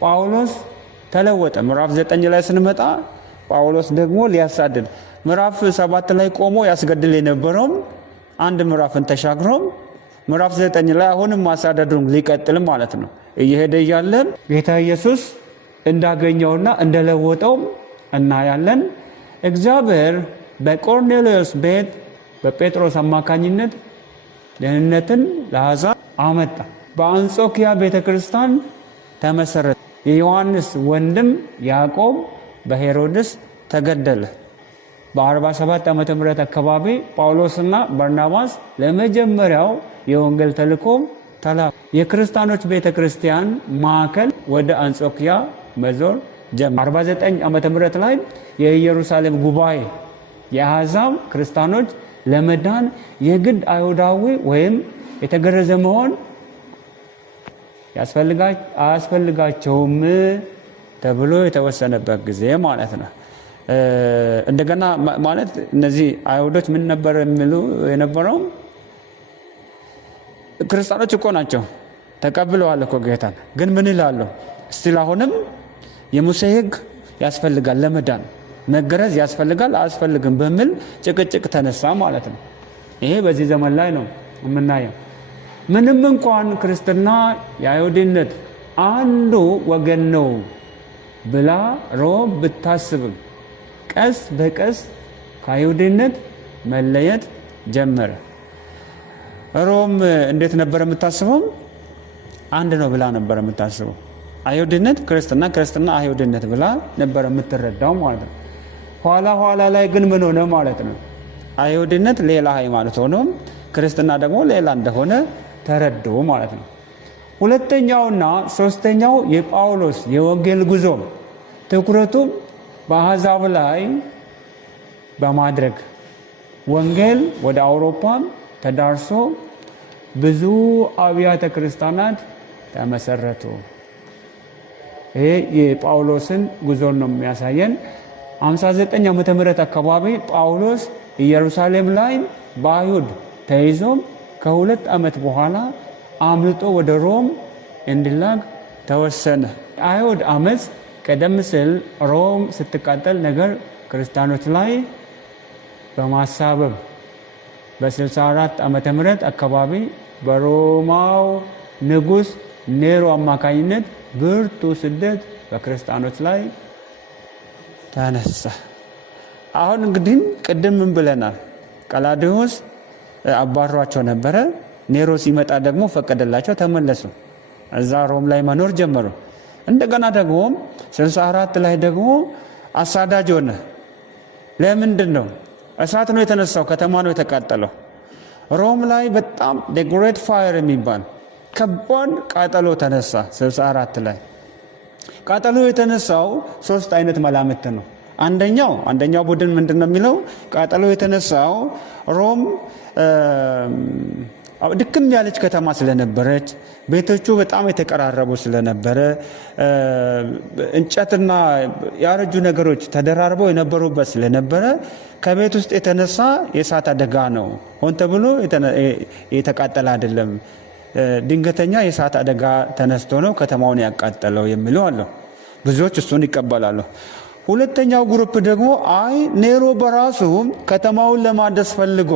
ጳውሎስ ተለወጠ። ምዕራፍ 9 ላይ ስንመጣ ጳውሎስ ደግሞ ሊያሳድድ ምዕራፍ 7 ላይ ቆሞ ያስገድል የነበረውም አንድ ምዕራፍን ተሻግሮ ምዕራፍ 9 ላይ አሁንም ማሳደዱን ሊቀጥል ማለት ነው። እየሄደ እያለ ጌታ ኢየሱስ እንዳገኘውና እንደለወጠው እናያለን። እግዚአብሔር በቆርኔሌዎስ ቤት በጴጥሮስ አማካኝነት ደህንነትን ለአሕዛብ አመጣ። በአንጾኪያ ቤተክርስቲያን ተመሰረተ። የዮሐንስ ወንድም ያዕቆብ በሄሮድስ ተገደለ። በ47 ዓመተ ምህረት አካባቢ ጳውሎስና በርናባስ ለመጀመሪያው የወንጌል ተልእኮ ተላኩ። የክርስቲያኖች ቤተክርስቲያን ማዕከል ወደ አንጾኪያ መዞር ጀመረ። 49 ዓመተ ምህረት ላይ የኢየሩሳሌም ጉባኤ የአሕዛብ ክርስቲያኖች ለመዳን የግድ አይሁዳዊ ወይም የተገረዘ መሆን አያስፈልጋቸውም ተብሎ የተወሰነበት ጊዜ ማለት ነው። እንደገና ማለት እነዚህ አይሁዶች ምን ነበር የሚሉ የነበረው? ክርስቲያኖች እኮ ናቸው፣ ተቀብለዋል እኮ ጌታን። ግን ምን ይላሉ? እስቲል አሁንም የሙሴ ሕግ ያስፈልጋል ለመዳን፣ መገረዝ ያስፈልጋል አያስፈልግም በሚል ጭቅጭቅ ተነሳ ማለት ነው። ይሄ በዚህ ዘመን ላይ ነው የምናየው። ምንም እንኳን ክርስትና የአይሁድነት አንዱ ወገን ነው ብላ ሮም ብታስብም ቀስ በቀስ ከአይሁድነት መለየት ጀመረ። ሮም እንዴት ነበር የምታስበው? አንድ ነው ብላ ነበር የምታስበው። አይሁድነት ክርስትና፣ ክርስትና አይሁድነት ብላ ነበር የምትረዳው ማለት ነው። ኋላ ላይ ግን ምን ሆነ ማለት ነው? አይሁድነት ሌላ ሃይማኖት ሆኖ ክርስትና ደግሞ ሌላ እንደሆነ ተረዱ ማለት ነው። ሁለተኛውና ሶስተኛው የጳውሎስ የወንጌል ጉዞ ትኩረቱ በአሕዛብ ላይ በማድረግ ወንጌል ወደ አውሮፓ ተዳርሶ ብዙ አብያተ ክርስቲያናት ተመሰረቱ። ይሄ የጳውሎስን ጉዞ ነው የሚያሳየን። 59 ዓመተ ምህረት አካባቢ ጳውሎስ ኢየሩሳሌም ላይ በአይሁድ ተይዞ ከ2 ዓመት በኋላ አምልጦ ወደ ሮም እንዲላክ ተወሰነ። አይሁድ አመፅ ቀደም ሲል ሮም ስትቃጠል ነገር ክርስቲያኖች ላይ በማሳበብ በ64 ዓመተ ምህረት አካባቢ በሮማው ንጉሥ ኔሮ አማካኝነት ብርቱ ስደት በክርስቲያኖች ላይ ተነሳ። አሁን እንግዲህ ቅድም ምን ብለናል? ቀላዲዮስ አባሯቸው ነበረ። ኔሮ ሲመጣ ደግሞ ፈቀደላቸው፣ ተመለሱ። እዛ ሮም ላይ መኖር ጀመሩ። እንደገና ደግሞ 64 ላይ ደግሞ አሳዳጅ ሆነ። ለምንድን ነው? እሳት ነው የተነሳው፣ ከተማ ነው የተቃጠለው። ሮም ላይ በጣም ግሬት ፋየር የሚባል ከባድ ቃጠሎ ተነሳ 64 ላይ። ቃጠሎ የተነሳው 3 አይነት መላምት ነው። አንደኛው ቡድን ምንድን ነው የሚለው? ቃጠሎ የተነሳው ሮም ድክም ያለች ከተማ ስለነበረች፣ ቤቶቹ በጣም የተቀራረቡ ስለነበረ፣ እንጨትና ያረጁ ነገሮች ተደራርበው የነበሩበት ስለነበረ ከቤት ውስጥ የተነሳ የእሳት አደጋ ነው። ሆን ተብሎ የተቃጠለ አይደለም። ድንገተኛ የእሳት አደጋ ተነስቶ ነው ከተማውን ያቃጠለው የሚለው አለው። ብዙዎች እሱን ይቀበላሉ። ሁለተኛው ግሩፕ ደግሞ ኔሮ በራሱ ከተማውን ለማደስ ፈልጎ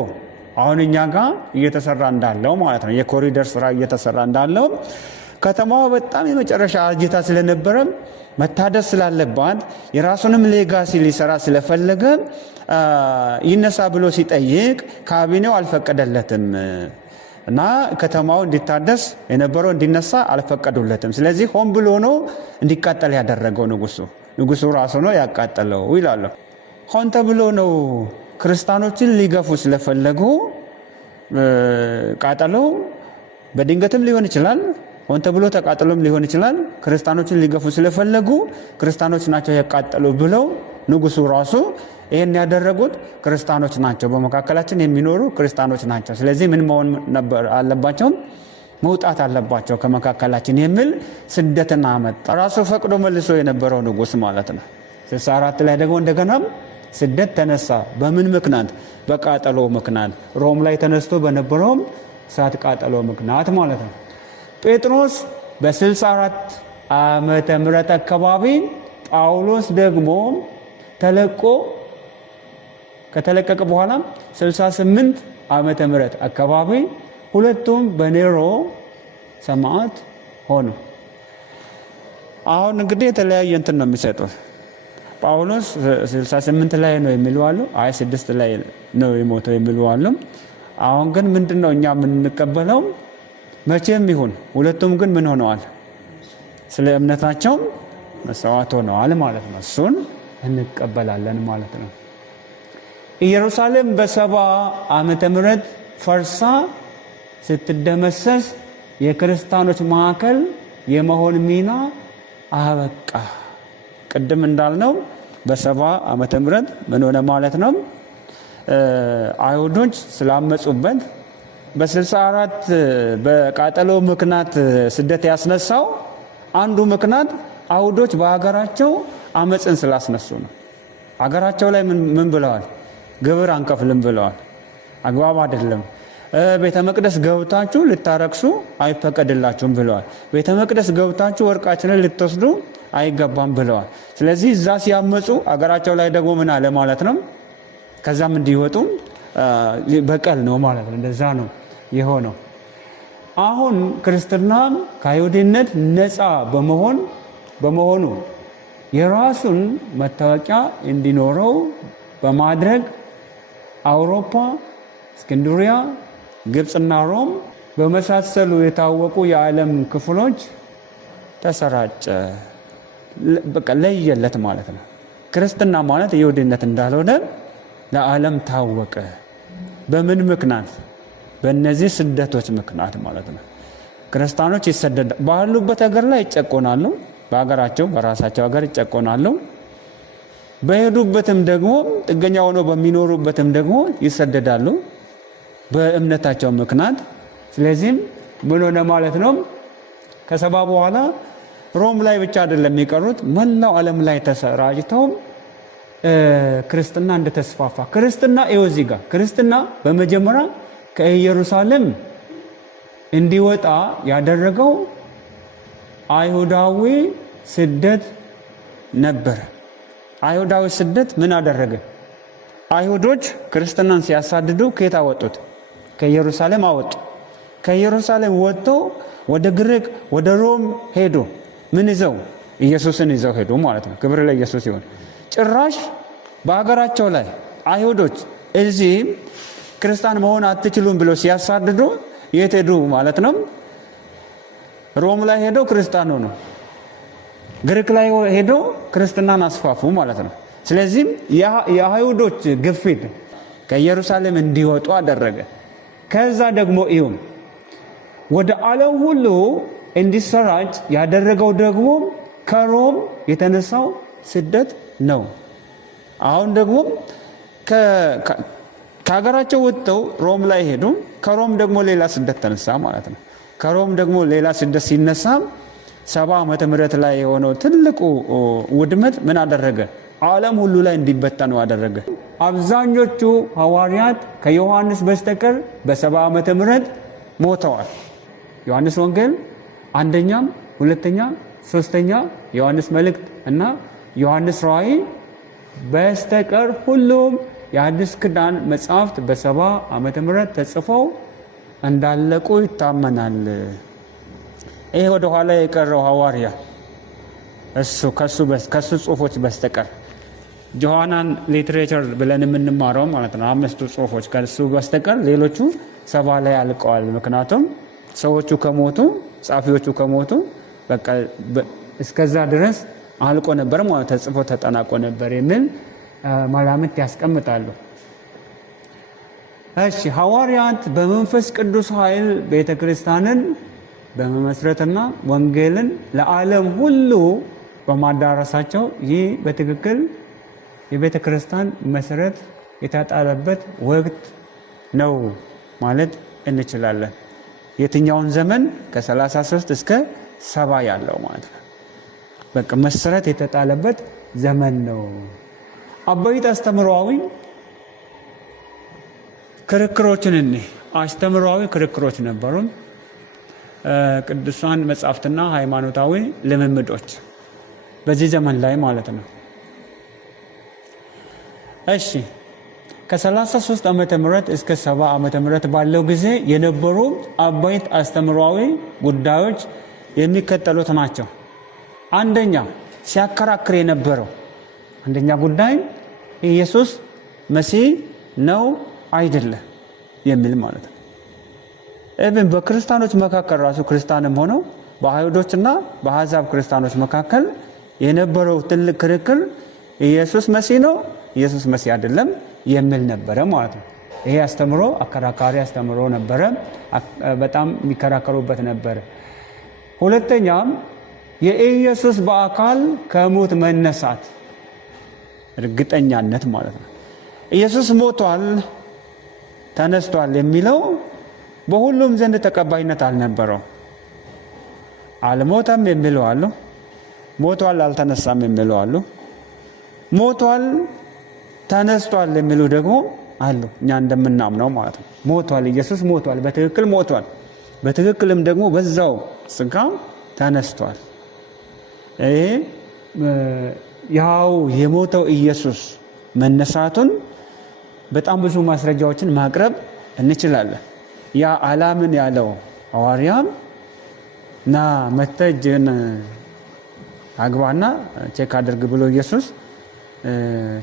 አሁን እኛ ጋር እየተሰራ እንዳለው ማለት ነው፣ የኮሪደር ስራ እየተሰራ እንዳለው ከተማዋ በጣም የመጨረሻ አርጅታ ስለነበረ መታደስ ስላለባት የራሱንም ሌጋሲ ሊሰራ ስለፈለገ ይነሳ ብሎ ሲጠይቅ ካቢኔው አልፈቀደለትም እና ከተማው እንዲታደስ የነበረው እንዲነሳ አልፈቀዱለትም። ስለዚህ ሆን ብሎ ነው እንዲቃጠል ያደረገው ንጉሱ ራሱ ነው ያቃጠለው ይላሉ። ሆን ተብሎ ነው ክርስቲያኖችን ሊገፉ ስለፈለጉ ቃጠሎ በድንገትም ሊሆን ይችላል፣ ሆን ተብሎ ተቃጥሎም ሊሆን ይችላል። ክርስቲያኖችን ሊገፉ ስለፈለጉ ክርስቲያኖች ናቸው ያቃጠሉ ብለው ንጉሱ ራሱ ይሄን ያደረጉት ክርስቲያኖች ናቸው፣ በመካከላችን የሚኖሩ ክርስቲያኖች ናቸው። ስለዚህ ምን መሆን አለባቸው? መውጣት አለባቸው ከመካከላችን የሚል ስደትን አመጣ። ራሱ ፈቅዶ መልሶ የነበረው ንጉስ ማለት ነው። 64 ላይ ደግሞ እንደገና ስደት ተነሳ። በምን ምክንያት? በቃጠሎ ምክንያት። ሮም ላይ ተነስቶ በነበረውም እሳት ቃጠሎ ምክንያት ማለት ነው። ጴጥሮስ በ64 ዓመተ ምህረት አካባቢ ጳውሎስ ደግሞ ከተለቀቀ በኋላ 68 ዓመተ ምህረት አካባቢ ሁለቱም በኔሮ ሰማዕት ሆኑ። አሁን እንግዲህ የተለያየ እንትን ነው የሚሰጡት። ጳውሎስ 68 ላይ ነው የሚሉ አሉ። 6 ላይ ነው የሞተው የሚሉ አሉ። አሁን ግን ምንድነው እኛ የምንቀበለው? መቼም ይሁን ሁለቱም ግን ምን ሆነዋል? ስለ እምነታቸው መስዋዕት ሆነዋል ማለት ነው። እሱን እንቀበላለን ማለት ነው። ኢየሩሳሌም በ70 ዓመተ ምህረት ፈርሳ ስትደመሰስ የክርስቲያኖች ማዕከል የመሆን ሚና አበቃ። ቅድም እንዳልነው በ70 ዓመተ ምህረት ምን ሆነ ማለት ነው? አይሁዶች ስላመጹበት በ64 በቃጠሎ ምክንያት ስደት ያስነሳው አንዱ ምክንያት አይሁዶች በሀገራቸው አመፅን ስላስነሱ ነው። ሀገራቸው ላይ ምን ብለዋል? ግብር አንከፍልም ብለዋል። አግባብ አይደለም። ቤተ መቅደስ ገብታችሁ ልታረክሱ አይፈቀድላችሁም ብለዋል። ቤተ መቅደስ ገብታችሁ ወርቃችንን ልትወስዱ አይገባም ብለዋል። ስለዚህ እዛ ሲያመፁ አገራቸው ላይ ደግሞ ምን አለ ማለት ነው? ከዛም እንዲወጡ በቀል ነው ማለት ነው። እንደዛ ነው የሆነው። አሁን ክርስትና ከአይሁድነት ነፃ በመሆኑ የራሱን መታወቂያ እንዲኖረው በማድረግ አውሮፓ፣ እስክንድሪያ፣ ግብፅና ሮም በመሳሰሉ የታወቁ የዓለም ክፍሎች ተሰራጨ። በቃ ለየለት ማለት ነው። ክርስትና ማለት የይሁድነት እንዳልሆነ ለዓለም ታወቀ። በምን ምክንያት? በእነዚህ ስደቶች ምክንያት ማለት ነው። ክርስቲያኖች ይሰደዳሉ። ባሉበት ሀገር ላይ ይጨቆናሉ። በሀገራቸው በራሳቸው ሀገር ይጨቆናሉ። በሄዱበትም ደግሞ ጥገኛ ሆነው በሚኖሩበትም ደግሞ ይሰደዳሉ በእምነታቸው ምክንያት። ስለዚህም ምን ሆነ ማለት ነው? ከሰባ በኋላ ሮም ላይ ብቻ አይደለም የሚቀሩት፣ መላው ዓለም ላይ ተሰራጭተው ክርስትና እንደተስፋፋ ክርስትና እዚህ ጋር ክርስትና በመጀመሪያ ከኢየሩሳሌም እንዲወጣ ያደረገው አይሁዳዊ ስደት ነበር። አይሁዳዊ ስደት ምን አደረገ? አይሁዶች ክርስትናን ሲያሳድዱ ከየት አወጡት? ከኢየሩሳሌም አወጡ። ከኢየሩሳሌም ወጥቶ ወደ ግሪክ ወደ ሮም ሄዶ ምን ይዘው? ኢየሱስን ይዘው ሄዱ ማለት ነው። ክብር ለኢየሱስ ይሁን። ጭራሽ በሀገራቸው ላይ አይሁዶች እዚህ ክርስቲያን መሆን አትችሉም ብለው ሲያሳድዱ የት ሄዱ ማለት ነው? ሮም ላይ ሄደው ክርስቲያን ሆኑ። ግሪክ ላይ ሄደው ክርስትናን አስፋፉ ማለት ነው። ስለዚህ የአይሁዶች ግፊት ከኢየሩሳሌም እንዲወጡ አደረገ። ከዛ ደግሞ ይሁን ወደ ዓለም ሁሉ እንዲሰራጭ ያደረገው ደግሞ ከሮም የተነሳው ስደት ነው። አሁን ደግሞ ከሀገራቸው ወጥተው ሮም ላይ ሄዱ። ከሮም ደግሞ ሌላ ስደት ተነሳ ማለት ነው። ከሮም ደግሞ ሌላ ስደት ሲነሳ 70 ዓመተ ምህረት ላይ የሆነው ትልቁ ውድመት ምን አደረገ? ዓለም ሁሉ ላይ እንዲበተኑ አደረገ። አብዛኞቹ ሐዋርያት ከዮሐንስ በስተቀር በ70 ዓመተ ምህረት ሞተዋል። ዮሐንስ ወንጌል አንደኛም፣ ሁለተኛ፣ ሶስተኛ ዮሐንስ መልእክት እና ዮሐንስ ራእይ በስተቀር ሁሉም የአዲስ ኪዳን መጽሐፍት በ70 ዓመተ ምህረት ተጽፈው እንዳለቁ ይታመናል። ይሄ ወደ ኋላ የቀረው ሐዋርያ ከሱ ጽሁፎች በስተቀር ጆሐናን ሊትሬቸር ብለን የምንማረው ማለት ነው 5 ጽሁፎች ከሱ በስተቀር ሌሎቹ 70 ላይ አልቀዋል። ምክንያቱም ሰዎቹ ከሞቱ ጻፊዎቹ ከሞቱ በቃ እስከዛ ድረስ አልቆ ነበር ማለት ተጽፎ ተጠናቆ ነበር የሚል መላምት ያስቀምጣሉ። እሺ ሐዋርያት በመንፈስ ቅዱስ ኃይል ቤተክርስቲያንን በመመስረትና ወንጌልን ለዓለም ሁሉ በማዳረሳቸው ይህ በትክክል የቤተክርስቲያን መሰረት የተጣለበት ወቅት ነው ማለት እንችላለን። የትኛውን ዘመን? ከ33 እስከ 70 ያለው ማለት ነው። በቃ መሰረት የተጣለበት ዘመን ነው። አበይት አስተምሯዊ ክርክሮችን አስተምሯዊ ክርክሮች ነበሩ። ቅዱሳን መጻሕፍትና ሃይማኖታዊ ልምምዶች በዚህ ዘመን ላይ ማለት ነው። እሺ ከ33 ዓመተ ምህረት እስከ 70 ዓመተ ምህረት ባለው ጊዜ የነበሩ አበይት አስተምሯዊ ጉዳዮች የሚከተሉት ናቸው። አንደኛ ሲያከራክር የነበረው አንደኛ ጉዳይ ኢየሱስ መሲህ ነው አይደለም የሚል ማለት ነው። even በክርስቲያኖች መካከል ራሱ ክርስቲያንም ሆነው በአይሁዶችና በአሕዛብ ክርስቲያኖች መካከል የነበረው ትልቅ ክርክር ኢየሱስ መሲህ ነው ኢየሱስ መሲህ አይደለም የሚል ነበረ ማለት ነው። ይሄ አስተምሮ አከራካሪ አስተምሮ ነበረ። በጣም የሚከራከሩበት ነበረ። ሁለተኛም የኢየሱስ በአካል ከሞት መነሳት እርግጠኛነት ማለት ነው። ኢየሱስ ሞቷል ተነስቷል የሚለው በሁሉም ዘንድ ተቀባይነት አልነበረው። አልሞተም የሚለው አሉ፣ ሞቷል አልተነሳም የሚለው አሉ፣ ሞቷል ተነስቷል የሚሉ ደግሞ አሉ። እኛ እንደምናምነው ማለት ነው። ሞቷል፣ ኢየሱስ ሞቷል፣ በትክክል ሞቷል፣ በትክክልም ደግሞ በዛው ስጋ ተነስቷል። ይሄ ያው የሞተው ኢየሱስ መነሳቱን በጣም ብዙ ማስረጃዎችን ማቅረብ እንችላለን። ያ አላምን ያለው ሐዋርያም ና መተጅን አግባና ቼክ አድርግ ብሎ ኢየሱስ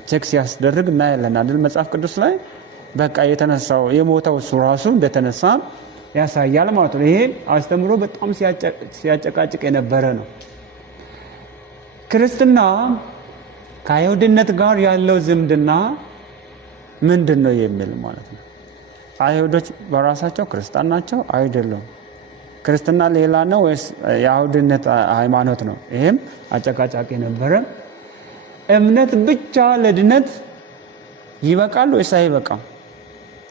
ቼክ ሲያስደርግ እናያለን አይደል? መጽሐፍ ቅዱስ ላይ በቃ የተነሳው የሞተው እሱ ራሱ እንደተነሳ ያሳያል ማለት ነው። ይሄ አስተምሮ በጣም ሲያጨቃጭቅ የነበረ ነው። ክርስትና ከአይሁድነት ጋር ያለው ዝምድና ምንድን ነው የሚል ማለት ነው። አይሁዶች በራሳቸው ክርስቲያን ናቸው አይደሉም? ክርስትና ሌላ ነው ወይስ የአይሁድነት ሃይማኖት ነው? ይሄም አጨቃጫቂ ነበረ። እምነት ብቻ ለድነት ይበቃል ወይስ አይበቃም?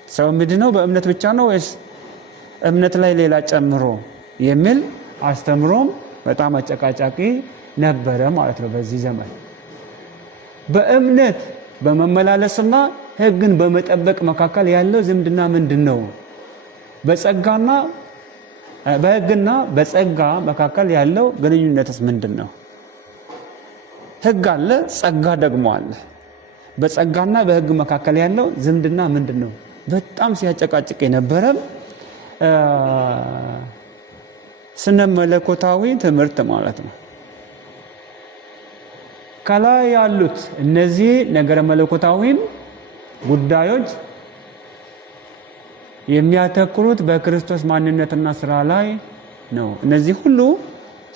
ሰው ምንድነው በእምነት ብቻ ነው ወይስ እምነት ላይ ሌላ ጨምሮ የሚል አስተምሮም በጣም አጨቃጫቂ ነበረ ማለት ነው። በዚህ ዘመን በእምነት በመመላለስና ሕግን በመጠበቅ መካከል ያለው ዝምድና ምንድነው? በሕግና በጸጋ መካከል ያለው ግንኙነትስ ምንድነው? ሕግ አለ፣ ጸጋ ደግሞ አለ። በጸጋና በሕግ መካከል ያለው ዝምድና ምንድነው? በጣም ሲያጨቃጭቅ የነበረ ስነ መለኮታዊ ትምህርት ማለት ነው። ከላይ ያሉት እነዚህ ነገረ መለኮታዊም ጉዳዮች የሚያተኩሩት በክርስቶስ ማንነትና ስራ ላይ ነው። እነዚህ ሁሉ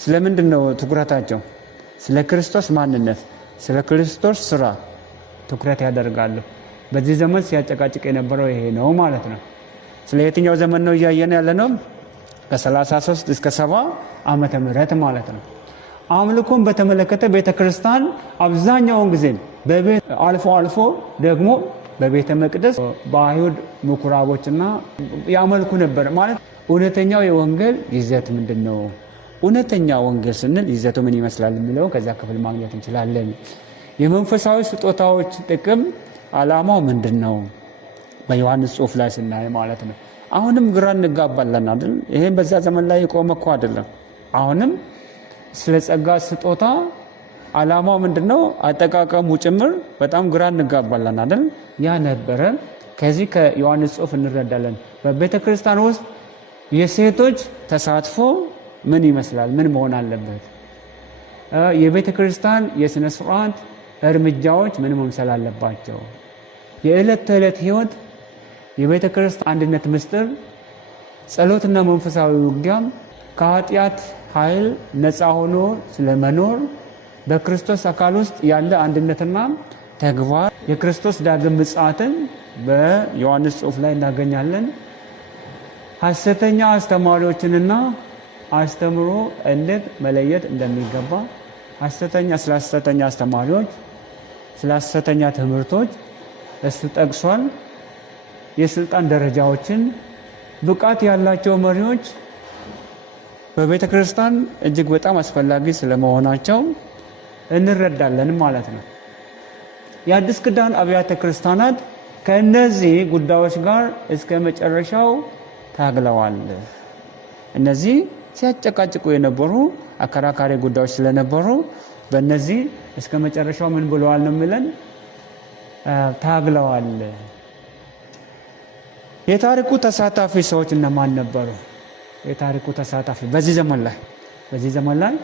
ስለምንድን ነው ትኩረታቸው? ስለ ክርስቶስ ማንነት፣ ስለ ክርስቶስ ስራ ትኩረት ያደርጋሉ። በዚህ ዘመን ሲያጨቃጭቅ የነበረው ይሄ ነው ማለት ነው። ስለ የትኛው ዘመን ነው እያየን ያለ ነው? ከ33 እስከ 70 ዓመተ ምህረት ማለት ነው። አምልኮን በተመለከተ ቤተክርስቲያን አብዛኛውን ጊዜ አልፎ አልፎ ደግሞ በቤተ መቅደስ በአይሁድ ምኩራቦችና ያመልኩ ነበር ማለት። እውነተኛው የወንጌል ይዘት ምንድነው? እውነተኛ ወንጌል ስንል ይዘቱ ምን ይመስላል የሚለው ከዛ ክፍል ማግኘት እንችላለን። የመንፈሳዊ ስጦታዎች ጥቅም ዓላማው ምንድነው? በዮሐንስ ጽሑፍ ላይ ስናይ ማለት ነው። አሁንም ግራ እንጋባለን አይደል? ይሄ በዛ ዘመን ላይ የቆመ እኮ አይደለም። አሁንም ስለ ጸጋ ስጦታ ዓላማው ምንድነው አጠቃቀሙ ጭምር በጣም ግራ እንጋባለን አይደል? ያ ነበረ። ከዚህ ከዮሐንስ ጽሑፍ እንረዳለን። በቤተ ክርስቲያን ውስጥ የሴቶች ተሳትፎ ምን ይመስላል? ምን መሆን አለበት? የቤተ ክርስቲያን የሥነ ሥርዓት እርምጃዎች ምን መምሰል አለባቸው? የዕለት ተዕለት ሕይወት የቤተ ክርስቲያን አንድነት ምስጢር፣ ጸሎትና መንፈሳዊ ውጊያም ከኃጢአት ኃይል ነፃ ሆኖ ስለመኖር በክርስቶስ አካል ውስጥ ያለ አንድነትና ተግባር የክርስቶስ ዳግም ምጽአትን በዮሐንስ ጽሑፍ ላይ እናገኛለን። ሐሰተኛ አስተማሪዎችንና አስተምሮ እንዴት መለየት እንደሚገባ ስለ ሐሰተኛ አስተማሪዎች፣ ስለ ሐሰተኛ ትምህርቶች እሱ ጠቅሷል። የስልጣን ደረጃዎችን፣ ብቃት ያላቸው መሪዎች በቤተ ክርስቲያን እጅግ በጣም አስፈላጊ ስለመሆናቸው እንረዳለን ማለት ነው። የአዲስ ኪዳን አብያተ ክርስቲያናት ከእነዚህ ጉዳዮች ጋር እስከ መጨረሻው ታግለዋል። እነዚህ ሲያጨቃጭቁ የነበሩ አከራካሪ ጉዳዮች ስለነበሩ በእነዚህ እስከ መጨረሻው ምን ብለዋል ነው የሚለን ታግለዋል። የታሪኩ ተሳታፊ ሰዎች እነማን ነበሩ? የታሪኩ ተሳታፊ በዚህ ዘመን ላይ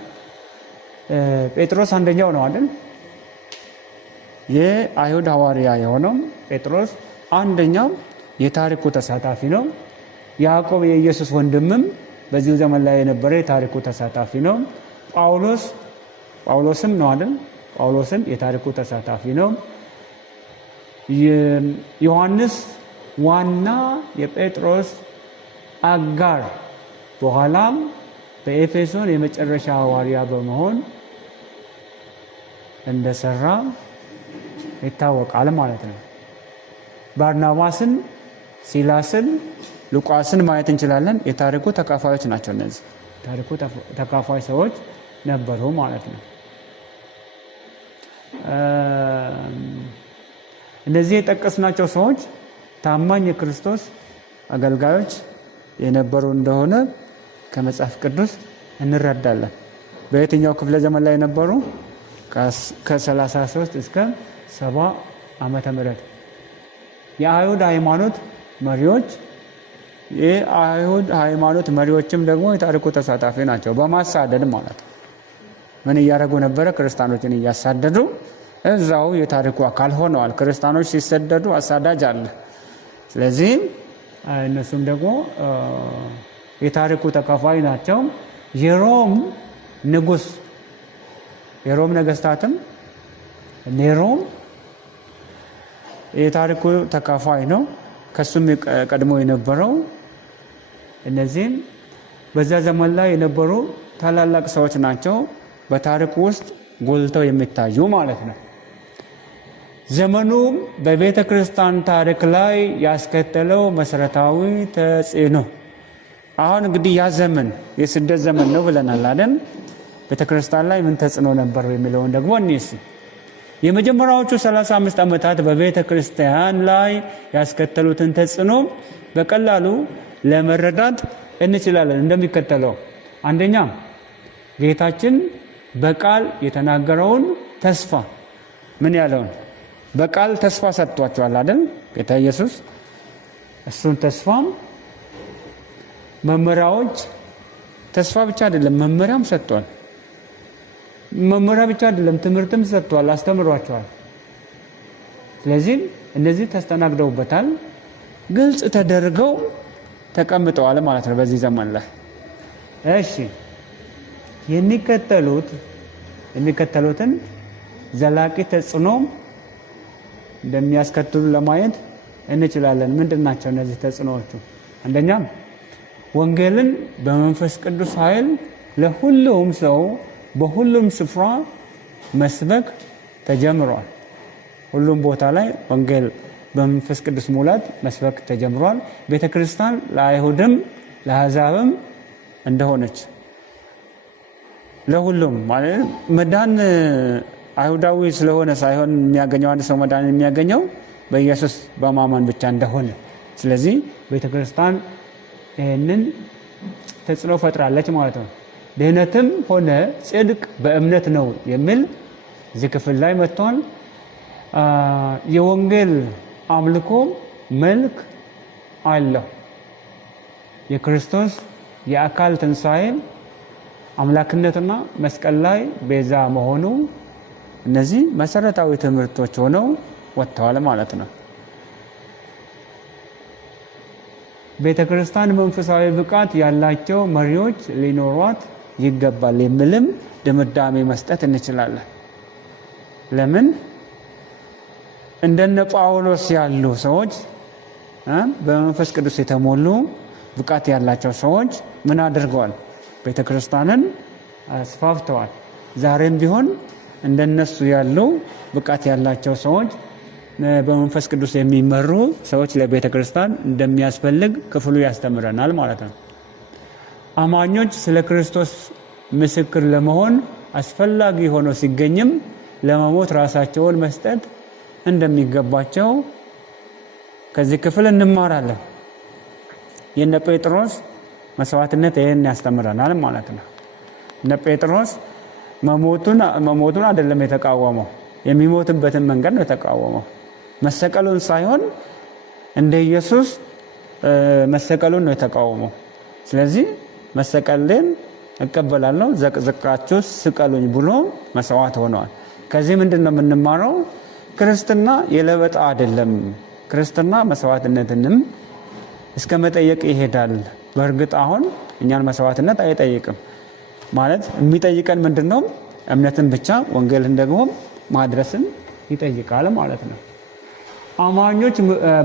ጴጥሮስ አንደኛው ነው አይደል? የአይሁድ ሐዋርያ የሆነው ጴጥሮስ አንደኛው የታሪኩ ተሳታፊ ነው። ያዕቆብ የኢየሱስ ወንድምም በዚህ ዘመን ላይ የነበረ የታሪኩ ተሳታፊ ነው። ጳውሎስም ነው አይደል? ጳውሎስም የታሪኩ ተሳታፊ ነው። ዮሐንስ ዋና የጴጥሮስ አጋር በኋላም በኤፌሶን የመጨረሻ ሐዋርያ በመሆን እንደሰራ ይታወቃል ማለት ነው። ባርናባስን፣ ሲላስን፣ ሉቃስን ማየት እንችላለን። የታሪኩ ተካፋዮች ናቸው። እነዚህ ታሪኩ ተካፋይ ሰዎች ነበሩ ማለት ነው። እነዚህ የጠቀስናቸው ሰዎች ታማኝ የክርስቶስ አገልጋዮች የነበሩ እንደሆነ ከመጽሐፍ ቅዱስ እንረዳለን። በየትኛው ክፍለ ዘመን ላይ ነበሩ? ከ33 እስከ 70 ዓመተ ምህረት የአይሁድ ሃይማኖት መሪዎችም ደግሞ የታሪኩ ተሳታፊ ናቸው። በማሳደድ ማለት ምን እያደረጉ ነበረ? ክርስቲያኖችን እያሳደዱ እዛው የታሪኩ አካል ሆነዋል። ክርስቲያኖች ሲሰደዱ አሳዳጅ አለ። ስለዚህ እነሱም ደግሞ የታሪኩ ተካፋይ ናቸው። የሮም ነገስታትም ኔሮም የታሪኩ ተካፋይ ነው። ከሱም ቀድሞ የነበረው እነዚህም በዛ ዘመን ላይ የነበሩ ታላላቅ ሰዎች ናቸው። በታሪኩ ውስጥ ጎልተው የሚታዩ ማለት ነው። ዘመኑ በቤተ ክርስቲያን ታሪክ ላይ ያስከተለው መሰረታዊ ተጽዕኖ አሁን እንግዲህ ያ ዘመን የስደት ዘመን ነው ብለናል አይደል? ቤተ ክርስቲያን ላይ ምን ተጽዕኖ ነበር የሚለውን ደግሞ እንይስ። የመጀመሪያዎቹ 35 ዓመታት በቤተ ክርስቲያን ላይ ያስከተሉትን ተጽዕኖ በቀላሉ ለመረዳት እንችላለን። እንደሚከተለው አንደኛ ጌታችን በቃል የተናገረውን ተስፋ ምን ያለውን በቃል ተስፋ ሰጥቷቸዋል አይደል? ጌታ ኢየሱስ እሱን ተስፋም መመሪያዎች ተስፋ ብቻ አይደለም መመሪያም ሰጥቷል። መመሪያ ብቻ አይደለም ትምህርትም ሰጥቷል፣ አስተምሯቸዋል። ስለዚህ እነዚህ ተስተናግደውበታል፣ ግልጽ ተደርገው ተቀምጠዋል ማለት ነው በዚህ ዘመን ላይ። እሺ የሚከተሉትን ዘላቂ ተጽዕኖ እንደሚያስከትሉ ለማየት እንችላለን። ምንድን ናቸው እነዚህ ተጽዕኖዎቹ? አንደኛ ወንጌልን በመንፈስ ቅዱስ ኃይል ለሁሉም ሰው በሁሉም ስፍራ መስበክ ተጀምሯል። ሁሉም ቦታ ላይ ወንጌል በመንፈስ ቅዱስ ሙላት መስበክ ተጀምሯል። ቤተክርስቲያን ለአይሁድም ለአሕዛብም እንደሆነች ለሁሉም ማለት መዳን አይሁዳዊ ስለሆነ ሳይሆን የሚያገኘው አንድ ሰው መዳን የሚያገኘው በኢየሱስ በማመን ብቻ እንደሆነ፣ ስለዚህ ቤተክርስቲያን ይህንን ተጽዕኖ ፈጥራለች ማለት ነው። ድህነትም ሆነ ጽድቅ በእምነት ነው የሚል እዚህ ክፍል ላይ መጥቷል። የወንጌል አምልኮ መልክ አለው። የክርስቶስ የአካል ትንሣኤ አምላክነትና መስቀል ላይ ቤዛ መሆኑ እነዚህ መሰረታዊ ትምህርቶች ሆነው ወጥተዋል ማለት ነው። ቤተ ክርስቲያን መንፈሳዊ ብቃት ያላቸው መሪዎች ሊኖሯት ይገባል የሚልም ድምዳሜ መስጠት እንችላለን። ለምን እንደነ ጳውሎስ ያሉ ሰዎች በመንፈስ ቅዱስ የተሞሉ ብቃት ያላቸው ሰዎች ምን አድርገዋል? ቤተ ክርስቲያንን አስፋፍተዋል። ዛሬም ቢሆን እንደነሱ ያሉ ብቃት ያላቸው ሰዎች በመንፈስ ቅዱስ የሚመሩ ሰዎች ለቤተ ክርስቲያን እንደሚያስፈልግ ክፍሉ ያስተምረናል ማለት ነው። አማኞች ስለ ክርስቶስ ምስክር ለመሆን አስፈላጊ ሆኖ ሲገኝም ለመሞት ራሳቸውን መስጠት እንደሚገባቸው ከዚህ ክፍል እንማራለን። የነ ጴጥሮስ መስዋዕትነት ይሄን ያስተምረናል ማለት ነው። እነ ጴጥሮስ መሞቱን አይደለም የተቃወመው፣ የሚሞትበትን መንገድ ነው የተቃወመው። መሰቀሉን ሳይሆን እንደ ኢየሱስ መሰቀሉን ነው የተቃወመው። ስለዚህ መሰቀልን እቀበላለሁ ዘቅዝቃችሁ ስቀሉኝ ብሎ መስዋዕት ሆነዋል። ከዚህ ምንድነው የምንማረው? ክርስትና የለበጣ አይደለም። ክርስትና መስዋዕትነትንም እስከ መጠየቅ ይሄዳል። በእርግጥ አሁን እኛን መስዋዕትነት አይጠይቅም። ማለት የሚጠይቀን ምንድነው? እምነትን ብቻ፣ ወንጌልን ደግሞ ማድረስን ይጠይቃል ማለት ነው። አማኞች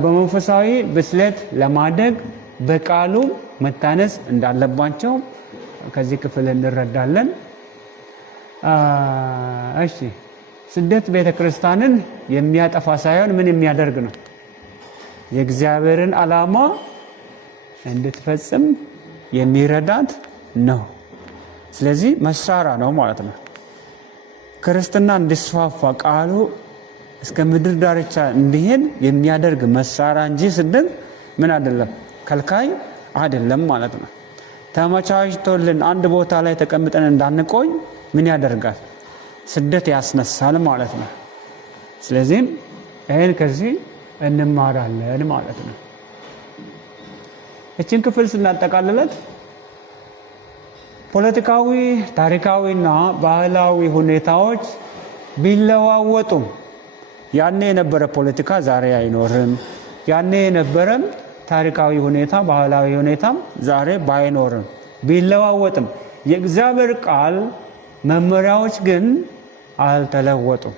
በመንፈሳዊ ብስለት ለማደግ በቃሉ መታነጽ እንዳለባቸው ከዚህ ክፍል እንረዳለን። እሺ፣ ስደት ቤተክርስቲያንን የሚያጠፋ ሳይሆን ምን የሚያደርግ ነው? የእግዚአብሔርን ዓላማ እንድትፈጽም የሚረዳት ነው። ስለዚህ መሳሪያ ነው ማለት ነው። ክርስትና እንዲስፋፋ ቃሉ እስከ ምድር ዳርቻ እንዲሄድ የሚያደርግ መሳሪያ እንጂ ስደት ምን አይደለም፣ ከልካይ አይደለም ማለት ነው። ተመቻችቶልን አንድ ቦታ ላይ ተቀምጠን እንዳንቆይ ምን ያደርጋል? ስደት ያስነሳል ማለት ነው። ስለዚህ ይህን ከዚህ እንማራለን ማለት ነው። እችን ክፍል ስናጠቃልለት ፖለቲካዊ፣ ታሪካዊና ባህላዊ ሁኔታዎች ቢለዋወጡም ያኔ የነበረ ፖለቲካ ዛሬ አይኖርም። ያኔ የነበረም ታሪካዊ ሁኔታ፣ ባህላዊ ሁኔታም ዛሬ ባይኖርም ቢለዋወጥም የእግዚአብሔር ቃል መመሪያዎች ግን አልተለወጡም።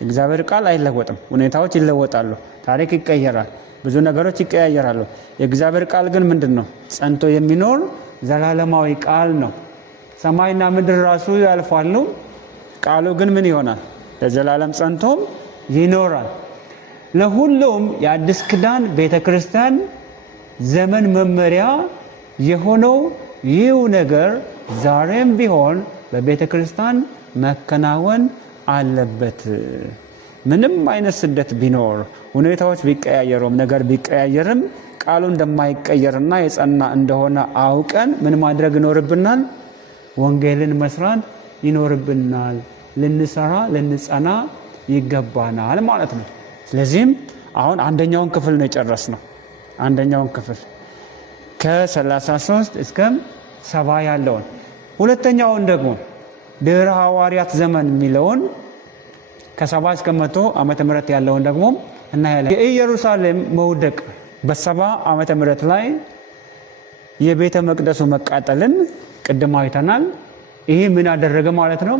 የእግዚአብሔር ቃል አይለወጥም። ሁኔታዎች ይለወጣሉ፣ ታሪክ ይቀየራል፣ ብዙ ነገሮች ይቀያየራሉ። የእግዚአብሔር ቃል ግን ምንድነው? ጸንቶ የሚኖር ዘላለማዊ ቃል ነው። ሰማይና ምድር ራሱ ያልፋሉ፣ ቃሉ ግን ምን ይሆናል? ለዘላለም ጸንቶም ይኖራል። ለሁሉም የአዲስ ኪዳን ቤተክርስቲያን ዘመን መመሪያ የሆነው ይህ ነገር ዛሬም ቢሆን በቤተክርስቲያን መከናወን አለበት። ምንም አይነት ስደት ቢኖር፣ ሁኔታዎች ቢቀያየሩም፣ ነገር ቢቀያየርም ቃሉ እንደማይቀየርና የጸና እንደሆነ አውቀን ምን ማድረግ ይኖርብናል? ወንጌልን መስራት ይኖርብናል። ልንሰራ ልንጸና ይገባናል ማለት ነው። ስለዚህም አሁን አንደኛውን ክፍል ነው የጨረስነው። አንደኛውን ክፍል ከ33 እስከ 70 ያለውን፣ ሁለተኛውን ደግሞ ድህረ ሐዋርያት ዘመን የሚለውን ከ70 እስከ 100 ዓመተ ምህረት ያለውን ደግሞ እናያለን። የኢየሩሳሌም መውደቅ በ70 ዓመተ ምህረት ላይ የቤተ መቅደሱ መቃጠልን ቅድም አይተናል። ይህ ምን አደረገ ማለት ነው?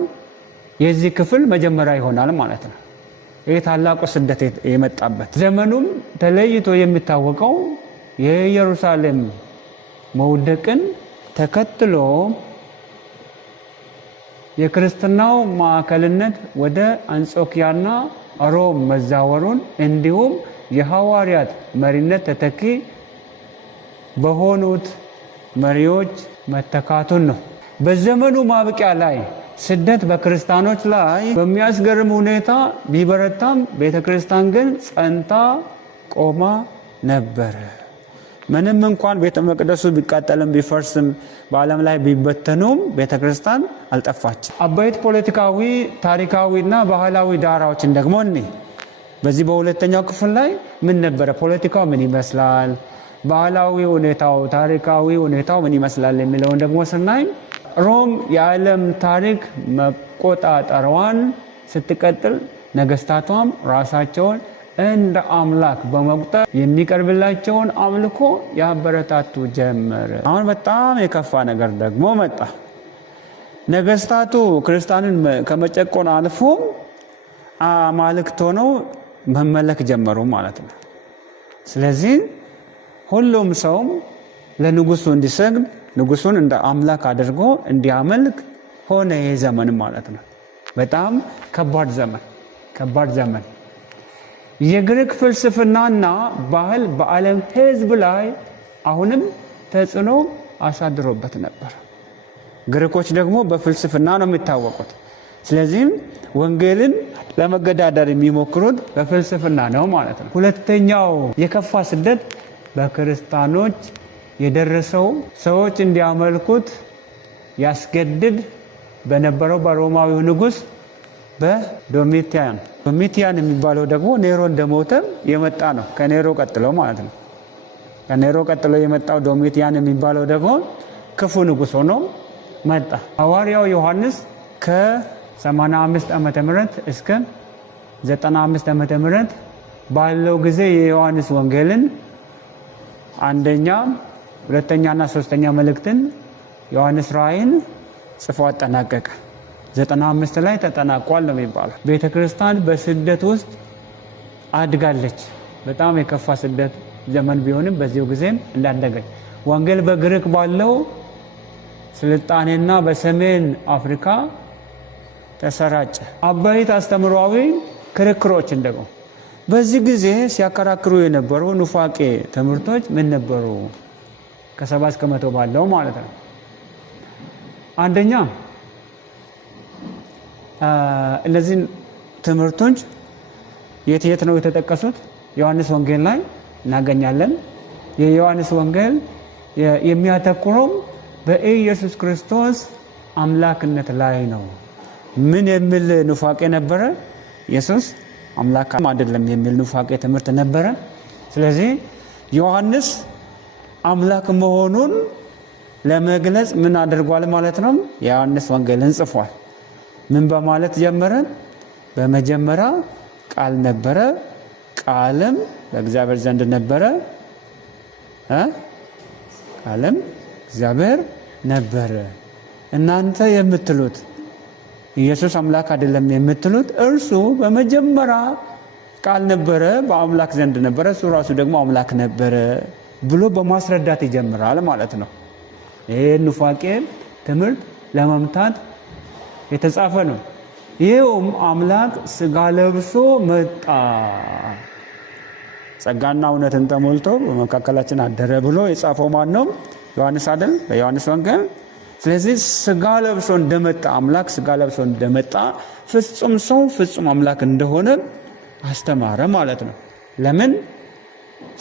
የዚህ ክፍል መጀመሪያ ይሆናል ማለት ነው። ይህ ታላቁ ስደት የመጣበት ዘመኑም ተለይቶ የሚታወቀው የኢየሩሳሌም መውደቅን ተከትሎ የክርስትናው ማዕከልነት ወደ አንጾኪያና ሮም መዛወሩን እንዲሁም የሐዋርያት መሪነት ተተኪ በሆኑት መሪዎች መተካቱን ነው። በዘመኑ ማብቂያ ላይ ስደት በክርስቲያኖች ላይ በሚያስገርም ሁኔታ ቢበረታም ቤተክርስቲያን ግን ጸንታ ቆማ ነበረ። ምንም እንኳን ቤተ መቅደሱ ቢቃጠልም ቢፈርስም በዓለም ላይ ቢበተኑም ቤተክርስቲያን አልጠፋችም። አበይት ፖለቲካዊ፣ ታሪካዊና ባህላዊ ዳራዎችን ደግሞ በዚህ በሁለተኛው ክፍል ላይ ምን ነበረ? ፖለቲካው ምን ይመስላል፣ ባህላዊ ሁኔታው፣ ታሪካዊ ሁኔታው ምን ይመስላል የሚለውን ደግሞ ስናይ ሮም የዓለም ታሪክ መቆጣጠሯን ስትቀጥል ነገስታቷም ራሳቸውን እንደ አምላክ በመቁጠር የሚቀርብላቸውን አምልኮ ያበረታቱ ጀመረ። አሁን በጣም የከፋ ነገር ደግሞ መጣ። ነገስታቱ ክርስቲያንን ከመጨቆን አልፎ አማልክት ሆነው መመለክ ጀመሩ ማለት ነው። ስለዚህ ሁሉም ሰው ለንጉሱ እንዲሰግድ፣ ንጉሱን እንደ አምላክ አድርጎ እንዲያመልክ ሆነ። ይሄ ዘመን ማለት ነው በጣም ከባድ ዘመን። የግሪክ ፍልስፍናና ባህል በዓለም ሕዝብ ላይ አሁንም ተጽዕኖ አሳድሮበት ነበር። ግሪኮች ደግሞ በፍልስፍና ነው የሚታወቁት። ስለዚህም ወንጌልን ለመገዳደር የሚሞክሩት በፍልስፍና ነው ማለት ነው። ሁለተኛው የከፋ ስደት በክርስቲያኖች የደረሰው ሰዎች እንዲያመልኩት ያስገድድ በነበረው በሮማዊው ንጉስ በዶሚቲያን የሚባለው ደግሞ ኔሮ እንደሞተ የመጣ ነው። ከኔሮ ቀጥሎ ማለት ነው። ከኔሮ ቀጥሎ የመጣው ዶሚቲያን የሚባለው ደግሞ ክፉ ንጉስ ሆኖ መጣ። ሐዋርያው ዮሐንስ ከ85 ዓመተ ምህረት እስከ 95 ዓመተ ምህረት ባለው ጊዜ የዮሐንስ ወንጌልን አንደኛ፣ ሁለተኛና ሶስተኛ መልእክትን ዮሐንስ ራእይን ጽፎ አጠናቀቀ። 95 ላይ ተጠናቋል ነው የሚባለው። ቤተክርስቲያን በስደት ውስጥ አድጋለች። በጣም የከፋ ስደት ዘመን ቢሆንም በዚሁ ጊዜም እንዳደገች ወንጌል በግሪክ ባለው ስልጣኔና በሰሜን አፍሪካ ተሰራጨ። አበይት አስተምሯዊ ክርክሮችን ደግሞ በዚህ ጊዜ ሲያከራክሩ የነበሩ ኑፋቄ ትምህርቶች ምን ነበሩ? ከ70 እስከ 100 ባለው ማለት ነው። አንደኛ እነዚህ ትምህርቶች የት ነው የተጠቀሱት? ዮሐንስ ወንጌል ላይ እናገኛለን። የዮሐንስ ወንጌል የሚያተኩረው በኢየሱስ ክርስቶስ አምላክነት ላይ ነው። ምን የሚል ኑፋቄ ነበረ? ኢየሱስ አምላክ አይደለም የሚል ኑፋቄ ትምህርት ነበረ። ስለዚህ ዮሐንስ አምላክ መሆኑን ለመግለጽ ምን አድርጓል ማለት ነው? የዮሐንስ ወንጌልን ጽፏል። ምን በማለት ጀመረ? በመጀመሪያ ቃል ነበረ፣ ቃልም በእግዚአብሔር ዘንድ ነበረ፣ ቃልም እግዚአብሔር ነበረ። እናንተ የምትሉት ኢየሱስ አምላክ አይደለም የምትሉት እርሱ በመጀመሪያ ቃል ነበረ፣ በአምላክ ዘንድ ነበረ፣ እሱ ራሱ ደግሞ አምላክ ነበረ ብሎ በማስረዳት ይጀምራል ማለት ነው። ይሄ ኑፋቄ ትምህርት ለመምታት የተጻፈ ነው። ይሄውም አምላክ ስጋ ለብሶ መጣ፣ ጸጋና እውነትን ተሞልቶ በመካከላችን አደረ ብሎ የጻፈው ማን ነው? ዮሐንስ አይደል? በዮሐንስ ወንጌል። ስለዚህ ስጋ ለብሶ እንደመጣ አምላክ ስጋ ለብሶ እንደመጣ ፍጹም ሰው ፍጹም አምላክ እንደሆነ አስተማረ ማለት ነው። ለምን?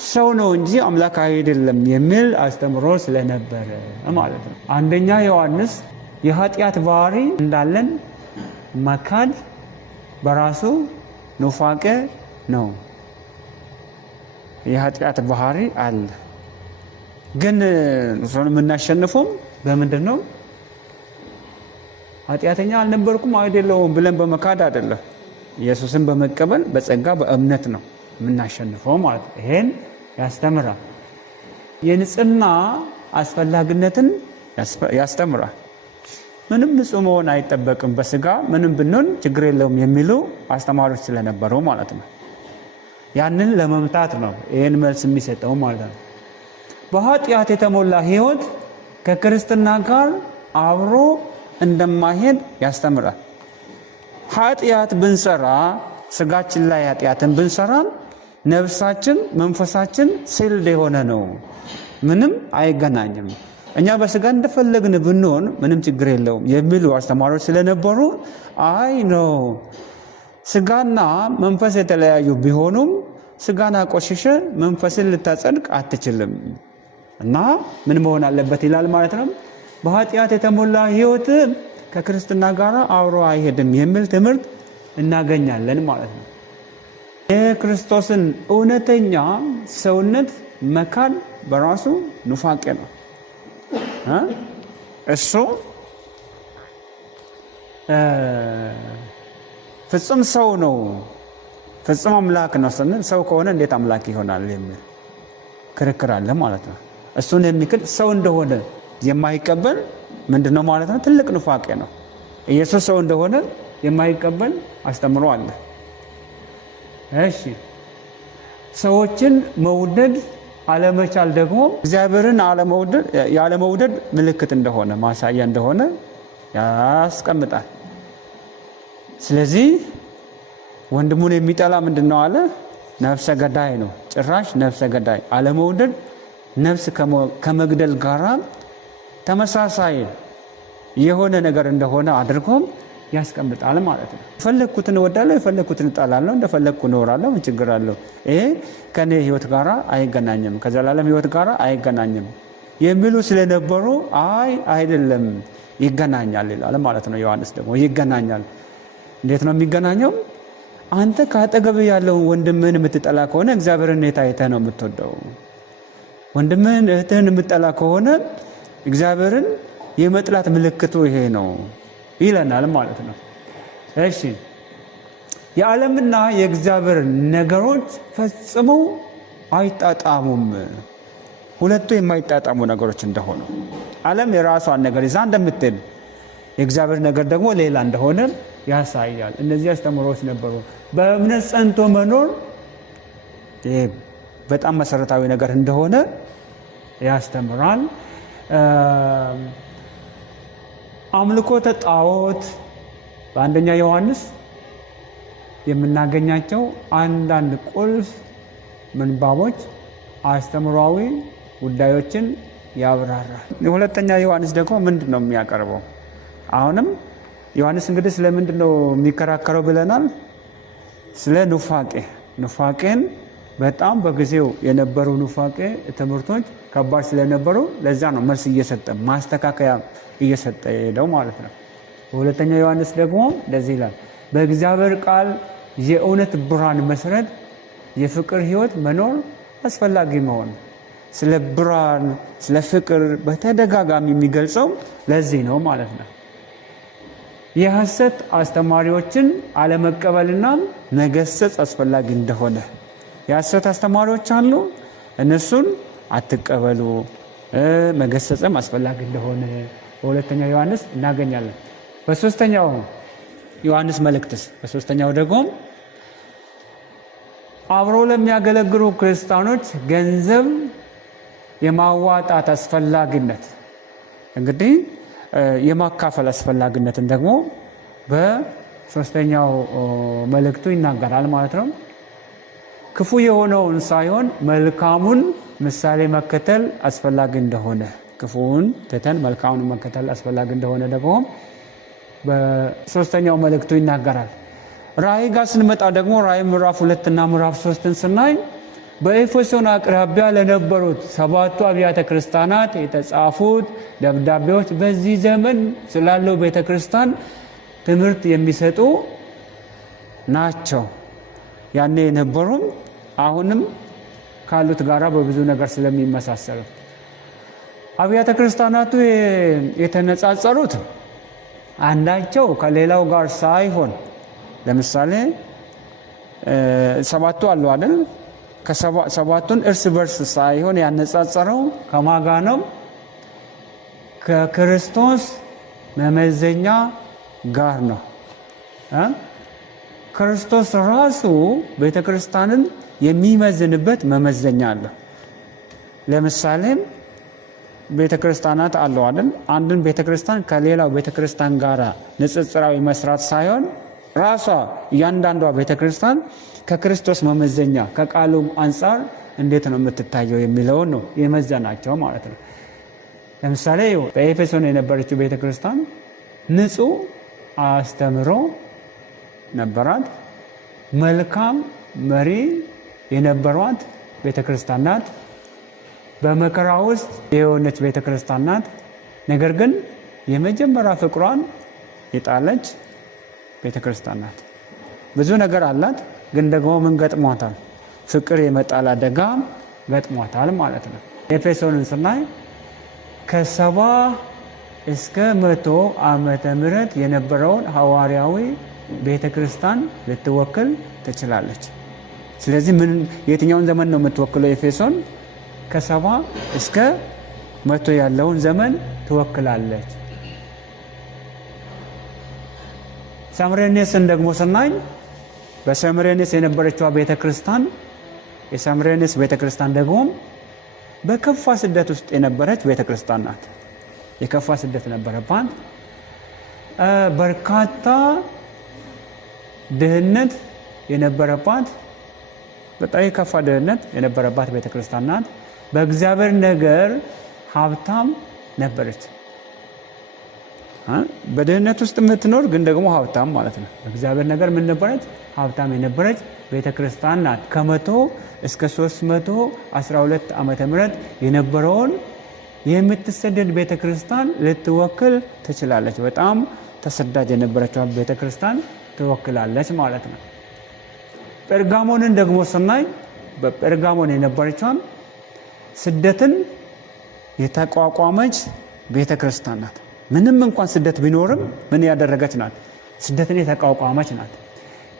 ሰው ነው እንጂ አምላክ አይደለም የሚል አስተምሮ ስለነበረ ማለት ነው። አንደኛ ዮሐንስ የኃጢአት ባህሪ እንዳለን መካድ በራሱ ኑፋቄ ነው። የኃጢአት ባህሪ አለ። ግን እሱን የምናሸንፈው በምንድን ነው? ኃጢአተኛ አልነበርኩም አይደለሁም ብለን በመካድ አይደለም። ኢየሱስን በመቀበል በጸጋ በእምነት ነው የምናሸንፈው ማለት ነው። ይሄን ያስተምራል። የንጽህና አስፈላጊነትን ያስተምራል። ምንም ንጹህ መሆን አይጠበቅም፣ በስጋ ምንም ብንሆን ችግር የለውም የሚሉ አስተማሪዎች ስለነበሩ ማለት ነው። ያንን ለመምታት ነው ይሄን መልስ የሚሰጠው ማለት ነው። በኃጢአት የተሞላ ህይወት ከክርስትና ጋር አብሮ እንደማይሄድ ያስተምራል። ኃጢአት ብንሰራ ስጋችን ላይ ኃጢአትን ብንሰራ ነፍሳችን መንፈሳችን ሲልድ የሆነ ነው፣ ምንም አይገናኝም። እኛ በስጋ እንደፈለግን ብንሆን ምንም ችግር የለውም የሚሉ አስተማሪዎች ስለነበሩ አይ ነው ስጋና መንፈስ የተለያዩ ቢሆኑም ስጋን አቆሽሸ መንፈስን ልታጸድቅ አትችልም እና ምን መሆን አለበት ይላል ማለት ነው። በኃጢአት የተሞላ ህይወት ከክርስትና ጋር አብሮ አይሄድም የሚል ትምህርት እናገኛለን ማለት ነው። የክርስቶስን እውነተኛ ሰውነት መካድ በራሱ ኑፋቄ ነው። እሱ ፍጹም ሰው ነው፣ ፍጹም አምላክ ነው ስንል ሰው ከሆነ እንዴት አምላክ ይሆናል የሚል ክርክር አለ ማለት ነው። እሱን የሚክድ ሰው እንደሆነ የማይቀበል ምንድነው ማለት ነው? ትልቅ ኑፋቄ ነው። ኢየሱስ ሰው እንደሆነ የማይቀበል አስተምሮ አለ። እሺ፣ ሰዎችን መውደድ አለመቻል ደግሞ እግዚአብሔርን ያለመውደድ ምልክት እንደሆነ ማሳያ እንደሆነ ያስቀምጣል። ስለዚህ ወንድሙን የሚጠላ ምንድነው አለ? ነፍሰ ገዳይ ነው። ጭራሽ ነፍሰ ገዳይ አለመውደድ ነፍስ ከመግደል ጋራ ተመሳሳይ የሆነ ነገር እንደሆነ አድርጎም ያስቀምጣል ማለት ነው። የፈለግኩትን እወዳለሁ፣ የፈለግኩትን እጠላለሁ፣ እንደፈለግኩ እኖራለሁ፣ ምን ችግር አለው? ይሄ ከኔ ህይወት ጋራ አይገናኝም፣ ከዘላለም ህይወት ጋራ አይገናኝም። የሚሉ ስለነበሩ አይደለም ይገናኛል ይላል ማለት ነው። ዮሐንስ ደግሞ ይገናኛል። እንዴት ነው የሚገናኘው? አንተ ካጠገብ ያለው ወንድምህን የምትጠላ ከሆነ እግዚአብሔርን እንዴት አይተህ ነው የምትወደው? ወንድምህን እህትህን የምትጠላ ከሆነ እግዚአብሔርን የመጥላት ምልክቱ ይሄ ነው ይለናል ማለት ነው። እሺ የዓለምና የእግዚአብሔር ነገሮች ፈጽመው አይጣጣሙም። ሁለቱ የማይጣጣሙ ነገሮች እንደሆኑ ዓለም የራሷን ነገር ይዛ እንደምትል የእግዚአብሔር ነገር ደግሞ ሌላ እንደሆነ ያሳያል። እነዚህ አስተምሮች ነበሩ። በእምነት ጸንቶ መኖር በጣም መሰረታዊ ነገር እንደሆነ ያስተምራል። አምልኮተ ጣዖት በአንደኛ ዮሐንስ የምናገኛቸው አንዳንድ ቁልፍ ምንባቦች አስተምሯዊ ጉዳዮችን ያብራራል። የሁለተኛ ዮሐንስ ደግሞ ምንድን ነው የሚያቀርበው? አሁንም ዮሐንስ እንግዲህ ስለምንድን ነው የሚከራከረው ብለናል? ስለ ኑፋቄን በጣም በጊዜው የነበሩ ኑፋቄ ትምህርቶች ከባድ ስለነበሩ ለዛ ነው መልስ እየሰጠ ማስተካከያ እየሰጠ ሄደው ማለት ነው። በሁለተኛ ዮሐንስ ደግሞ እንደዚህ ይላል፣ በእግዚአብሔር ቃል የእውነት ብርሃን መሰረት የፍቅር ሕይወት መኖር አስፈላጊ መሆን። ስለ ብርሃን ስለ ፍቅር በተደጋጋሚ የሚገልጸው ለዚህ ነው ማለት ነው። የሐሰት አስተማሪዎችን አለመቀበልና መገሰጽ አስፈላጊ እንደሆነ፣ የሐሰት አስተማሪዎች አሉ፣ እነሱን አትቀበሉ፣ መገሰጽም አስፈላጊ እንደሆነ በሁለተኛው ዮሐንስ እናገኛለን። በሶስተኛው ዮሐንስ መልእክትስ በሶስተኛው ደግሞ አብሮ ለሚያገለግሉ ክርስቲያኖች ገንዘብ የማዋጣት አስፈላጊነት፣ እንግዲህ የማካፈል አስፈላጊነትን ደግሞ በሶስተኛው መልእክቱ ይናገራል ማለት ነው። ክፉ የሆነውን ሳይሆን መልካሙን ምሳሌ መከተል አስፈላጊ እንደሆነ፣ ክፉውን ትተን መልካሙን መከተል አስፈላጊ እንደሆነ ደግሞ በሶስተኛው መልእክቱ ይናገራል። ራእይ ጋር ስንመጣ ደግሞ ራእይ ምዕራፍ 2 እና ምዕራፍ 3ን ስናይ በኤፌሶን አቅራቢያ ለነበሩት 7ቱ አብያተ ክርስቲያናት የተጻፉት ደብዳቤዎች በዚህ ዘመን ስላለው ቤተክርስቲያን ትምህርት የሚሰጡ ናቸው። ያኔ የነበሩም አሁንም ካሉት ጋራ በብዙ ነገር ስለሚመሳሰሉ አብያተ ክርስቲያናቱ የተነጻጸሩት አንዳቸው ከሌላው ጋር ሳይሆን፣ ለምሳሌ 7ቱ አሉ አይደል? ከሰባቱን እርስ በርስ ሳይሆን ያነጻጸረው ከማጋ ነው? ከክርስቶስ መመዘኛ ጋር ነው። ክርስቶስ ራሱ ቤተክርስቲያንን የሚመዝንበት መመዘኛ አለ። ለምሳሌ ቤተክርስቲያናት አለው አይደል? አንድን ቤተክርስቲያን ከሌላው ቤተክርስቲያን ጋር ንጽጽራዊ መስራት ሳይሆን ራሷ እያንዳንዷ ቤተክርስቲያን ከክርስቶስ መመዘኛ ከቃሉ አንጻር እንዴት ነው የምትታየው የሚለውን ነው የመዘናቸው ማለት ነው። ለምሳሌ በኤፌሶን የነበረችው ቤተክርስቲያን ንጹሕ አስተምሮ ነበራት። መልካም መሪ የነበሯት ቤተክርስቲያን ናት። በመከራ ውስጥ የሆነች ቤተክርስቲያን ናት። ነገር ግን የመጀመሪያ ፍቅሯን የጣለች ቤተክርስቲያን ናት። ብዙ ነገር አላት፣ ግን ደግሞ ምን ገጥሟታል? ፍቅር የመጣል አደጋ ገጥሟታል ማለት ነው። ኤፌሶንን ስናይ ከ70 እስከ 100 ዓመተ ምህረት የነበረውን ሐዋርያዊ ቤተክርስቲያን ልትወክል ትችላለች። ስለዚህ የትኛውን ዘመን ነው የምትወክለው? ኤፌሶን ከ70 እስከ 100 ያለውን ዘመን ትወክላለች። ሳምሬኔስን ደግሞ ስናይ በሳምሬኔስ የነበረችው ቤተክርስቲያን የሳምሬኔስ ቤተክርስቲያን ደግሞ በከፋ ስደት ውስጥ የነበረች ቤተክርስቲያን ናት። የከፋ ስደት ነበረባት። በርካታ ድህነት የነበረባት፣ በጣም የከፋ ድህነት የነበረባት ቤተክርስቲያን ናት። በእግዚአብሔር ነገር ሀብታም ነበረች። በድህነት ውስጥ የምትኖር ግን ደግሞ ሀብታም ማለት ነው። በእግዚአብሔር ነገር ምን ነበረች? ሀብታም የነበረች ቤተክርስቲያን ናት። ከ100 እስከ 312 ዓመተ ምህረት የነበረውን የምትሰደድ ቤተክርስቲያን ልትወክል ትችላለች። በጣም ተሰዳጅ የነበረችው ቤተክርስቲያን ትወክላለች ማለት ነው። ጴርጋሞንን ደግሞ ስናይ በጴርጋሞን የነበረችው ስደትን የተቋቋመች ቤተክርስቲያን ናት። ምንም እንኳን ስደት ቢኖርም ምን ያደረገች ናት? ስደትን የተቋቋመች ናት።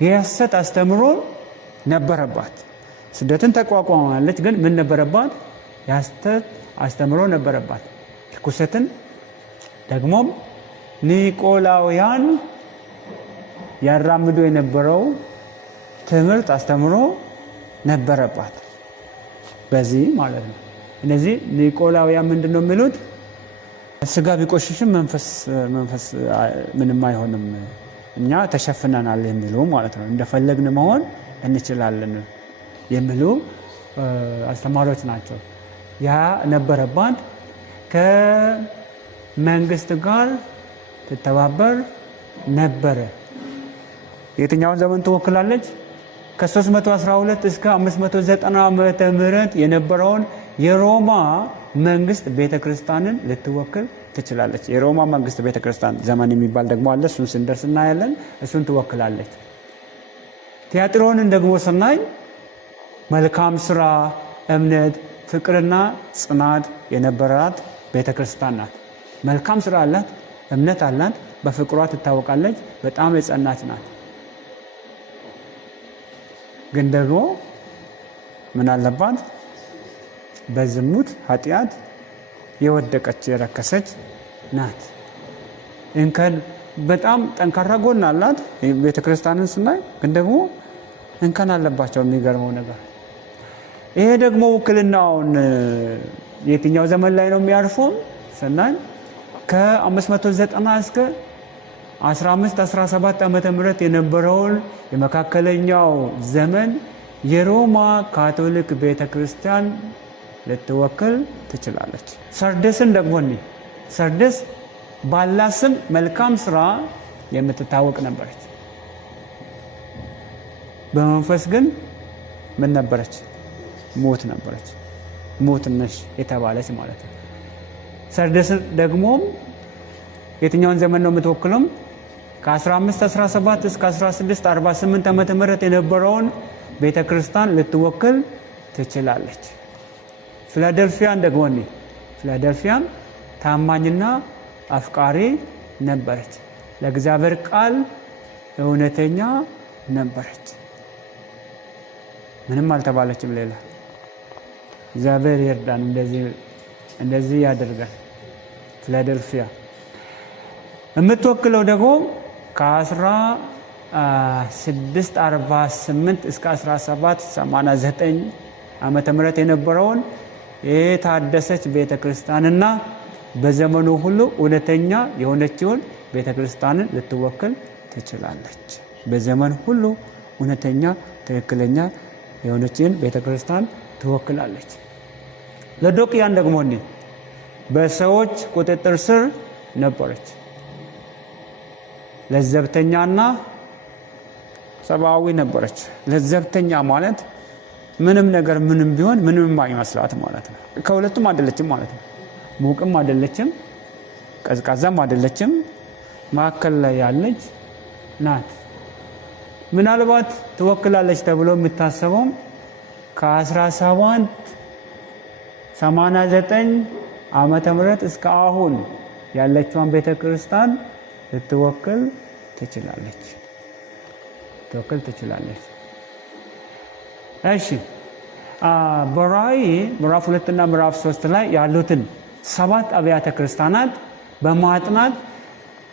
የሐሰት አስተምሮ ነበረባት። ስደትን ተቋቋማለች፣ ግን ምን ነበረባት? የሐሰት አስተምሮ ነበረባት። ርኩሰትን ደግሞም ኒቆላውያን ያራምዱ የነበረው ትምህርት አስተምሮ ነበረባት። በዚህ ማለት ነው። እነዚህ ኒቆላውያን ምንድነው የሚሉት? ስጋ ቢቆሽሽም መንፈስ ምንም አይሆንም፣ እኛ ተሸፍነናል የሚሉ ማለት ነው። እንደፈለግን መሆን እንችላለን የሚሉ አስተማሪዎች ናቸው። ያ ነበረባት። ከመንግስት ጋር ትተባበር ነበረ። የትኛውን ዘመን ትወክላለች? ከ312 እስከ 590 ዓመተ ምህረት የነበረውን የሮማ መንግስት ቤተክርስቲያንን ልትወክል ትችላለች። የሮማ መንግስት ቤተክርስቲያን ዘመን የሚባል ደግሞ አለ። እሱን ስንደርስ እናያለን። እሱን ትወክላለች። ቲያጥሮንን ደግሞ ስናይ መልካም ስራ፣ እምነት፣ ፍቅርና ጽናት የነበራት ቤተክርስቲያን ናት። መልካም ስራ አላት፣ እምነት አላት፣ በፍቅሯ ትታወቃለች። በጣም የጸናች ናት። ግን ደግሞ ምን አለባት? በዝሙት ኃጢአት የወደቀች የረከሰች ናት። እንከን በጣም ጠንካራ ጎን አላት ቤተክርስቲያንን ስናይ፣ ግን ደግሞ እንከን አለባቸው። የሚገርመው ነገር ይሄ ደግሞ ውክልናውን የትኛው ዘመን ላይ ነው የሚያርፈው ስናይ ከ590 እስከ 1517 ዓመተ ምህረት የነበረውን የመካከለኛው ዘመን የሮማ ካቶሊክ ቤተክርስቲያን ልትወክል ትችላለች። ሰርደስን ደግሞ ሰርደስ ባላት ስም መልካም ስራ የምትታወቅ ነበረች። በመንፈስ ግን ምን ነበረች? ሞት ነበረች። ሞት ነሽ የተባለች ማለት ነው። ሰርደስ ደግሞ የትኛውን ዘመን ነው የምትወክለው? ከ1517 እስከ 1648 ዓመተ ምህረት የነበረውን ቤተክርስቲያን ልትወክል ትችላለች። ፊላደልፊያን ደግሞ ፊላደልፊያን ታማኝና አፍቃሪ ነበረች። ለእግዚአብሔር ቃል እውነተኛ ነበረች። ምንም አልተባለችም ሌላ። እግዚአብሔር ይርዳን፣ እንደዚህ ያደርጋል። ፊላደልፊያ የምትወክለው ደግሞ ከ1648 እስከ 1789 ዓመተ ምህረት የነበረውን የታደሰች ቤተክርስቲያንና በዘመኑ ሁሉ እውነተኛ የሆነችውን ቤተክርስቲያንን ልትወክል ትችላለች። በዘመን ሁሉ እውነተኛ ትክክለኛ የሆነችን ቤተክርስቲያን ትወክላለች። ለዶቅያን ደግሞ በሰዎች ቁጥጥር ስር ነበረች። ለዘብተኛና ሰብአዊ ነበረች። ለዘብተኛ ማለት ምንም ነገር ምንም ቢሆን ምንም አይመስላት ማለት ነው። ከሁለቱም አይደለችም ማለት ነው። ሙቅም አይደለችም፣ ቀዝቃዛም አይደለችም፣ ማዕከል ላይ ያለች ናት። ምናልባት ትወክላለች ተብሎ የሚታሰበው ከ1789 ዓመተ ምህረት እስከ አሁን ያለችውን ቤተክርስቲያን ልትወክል ትችላለች። እሺ፣ በራእይ ምዕራፍ 2 እና ምዕራፍ 3 ላይ ያሉትን 7 አብያተ ክርስቲያናት በማጥናት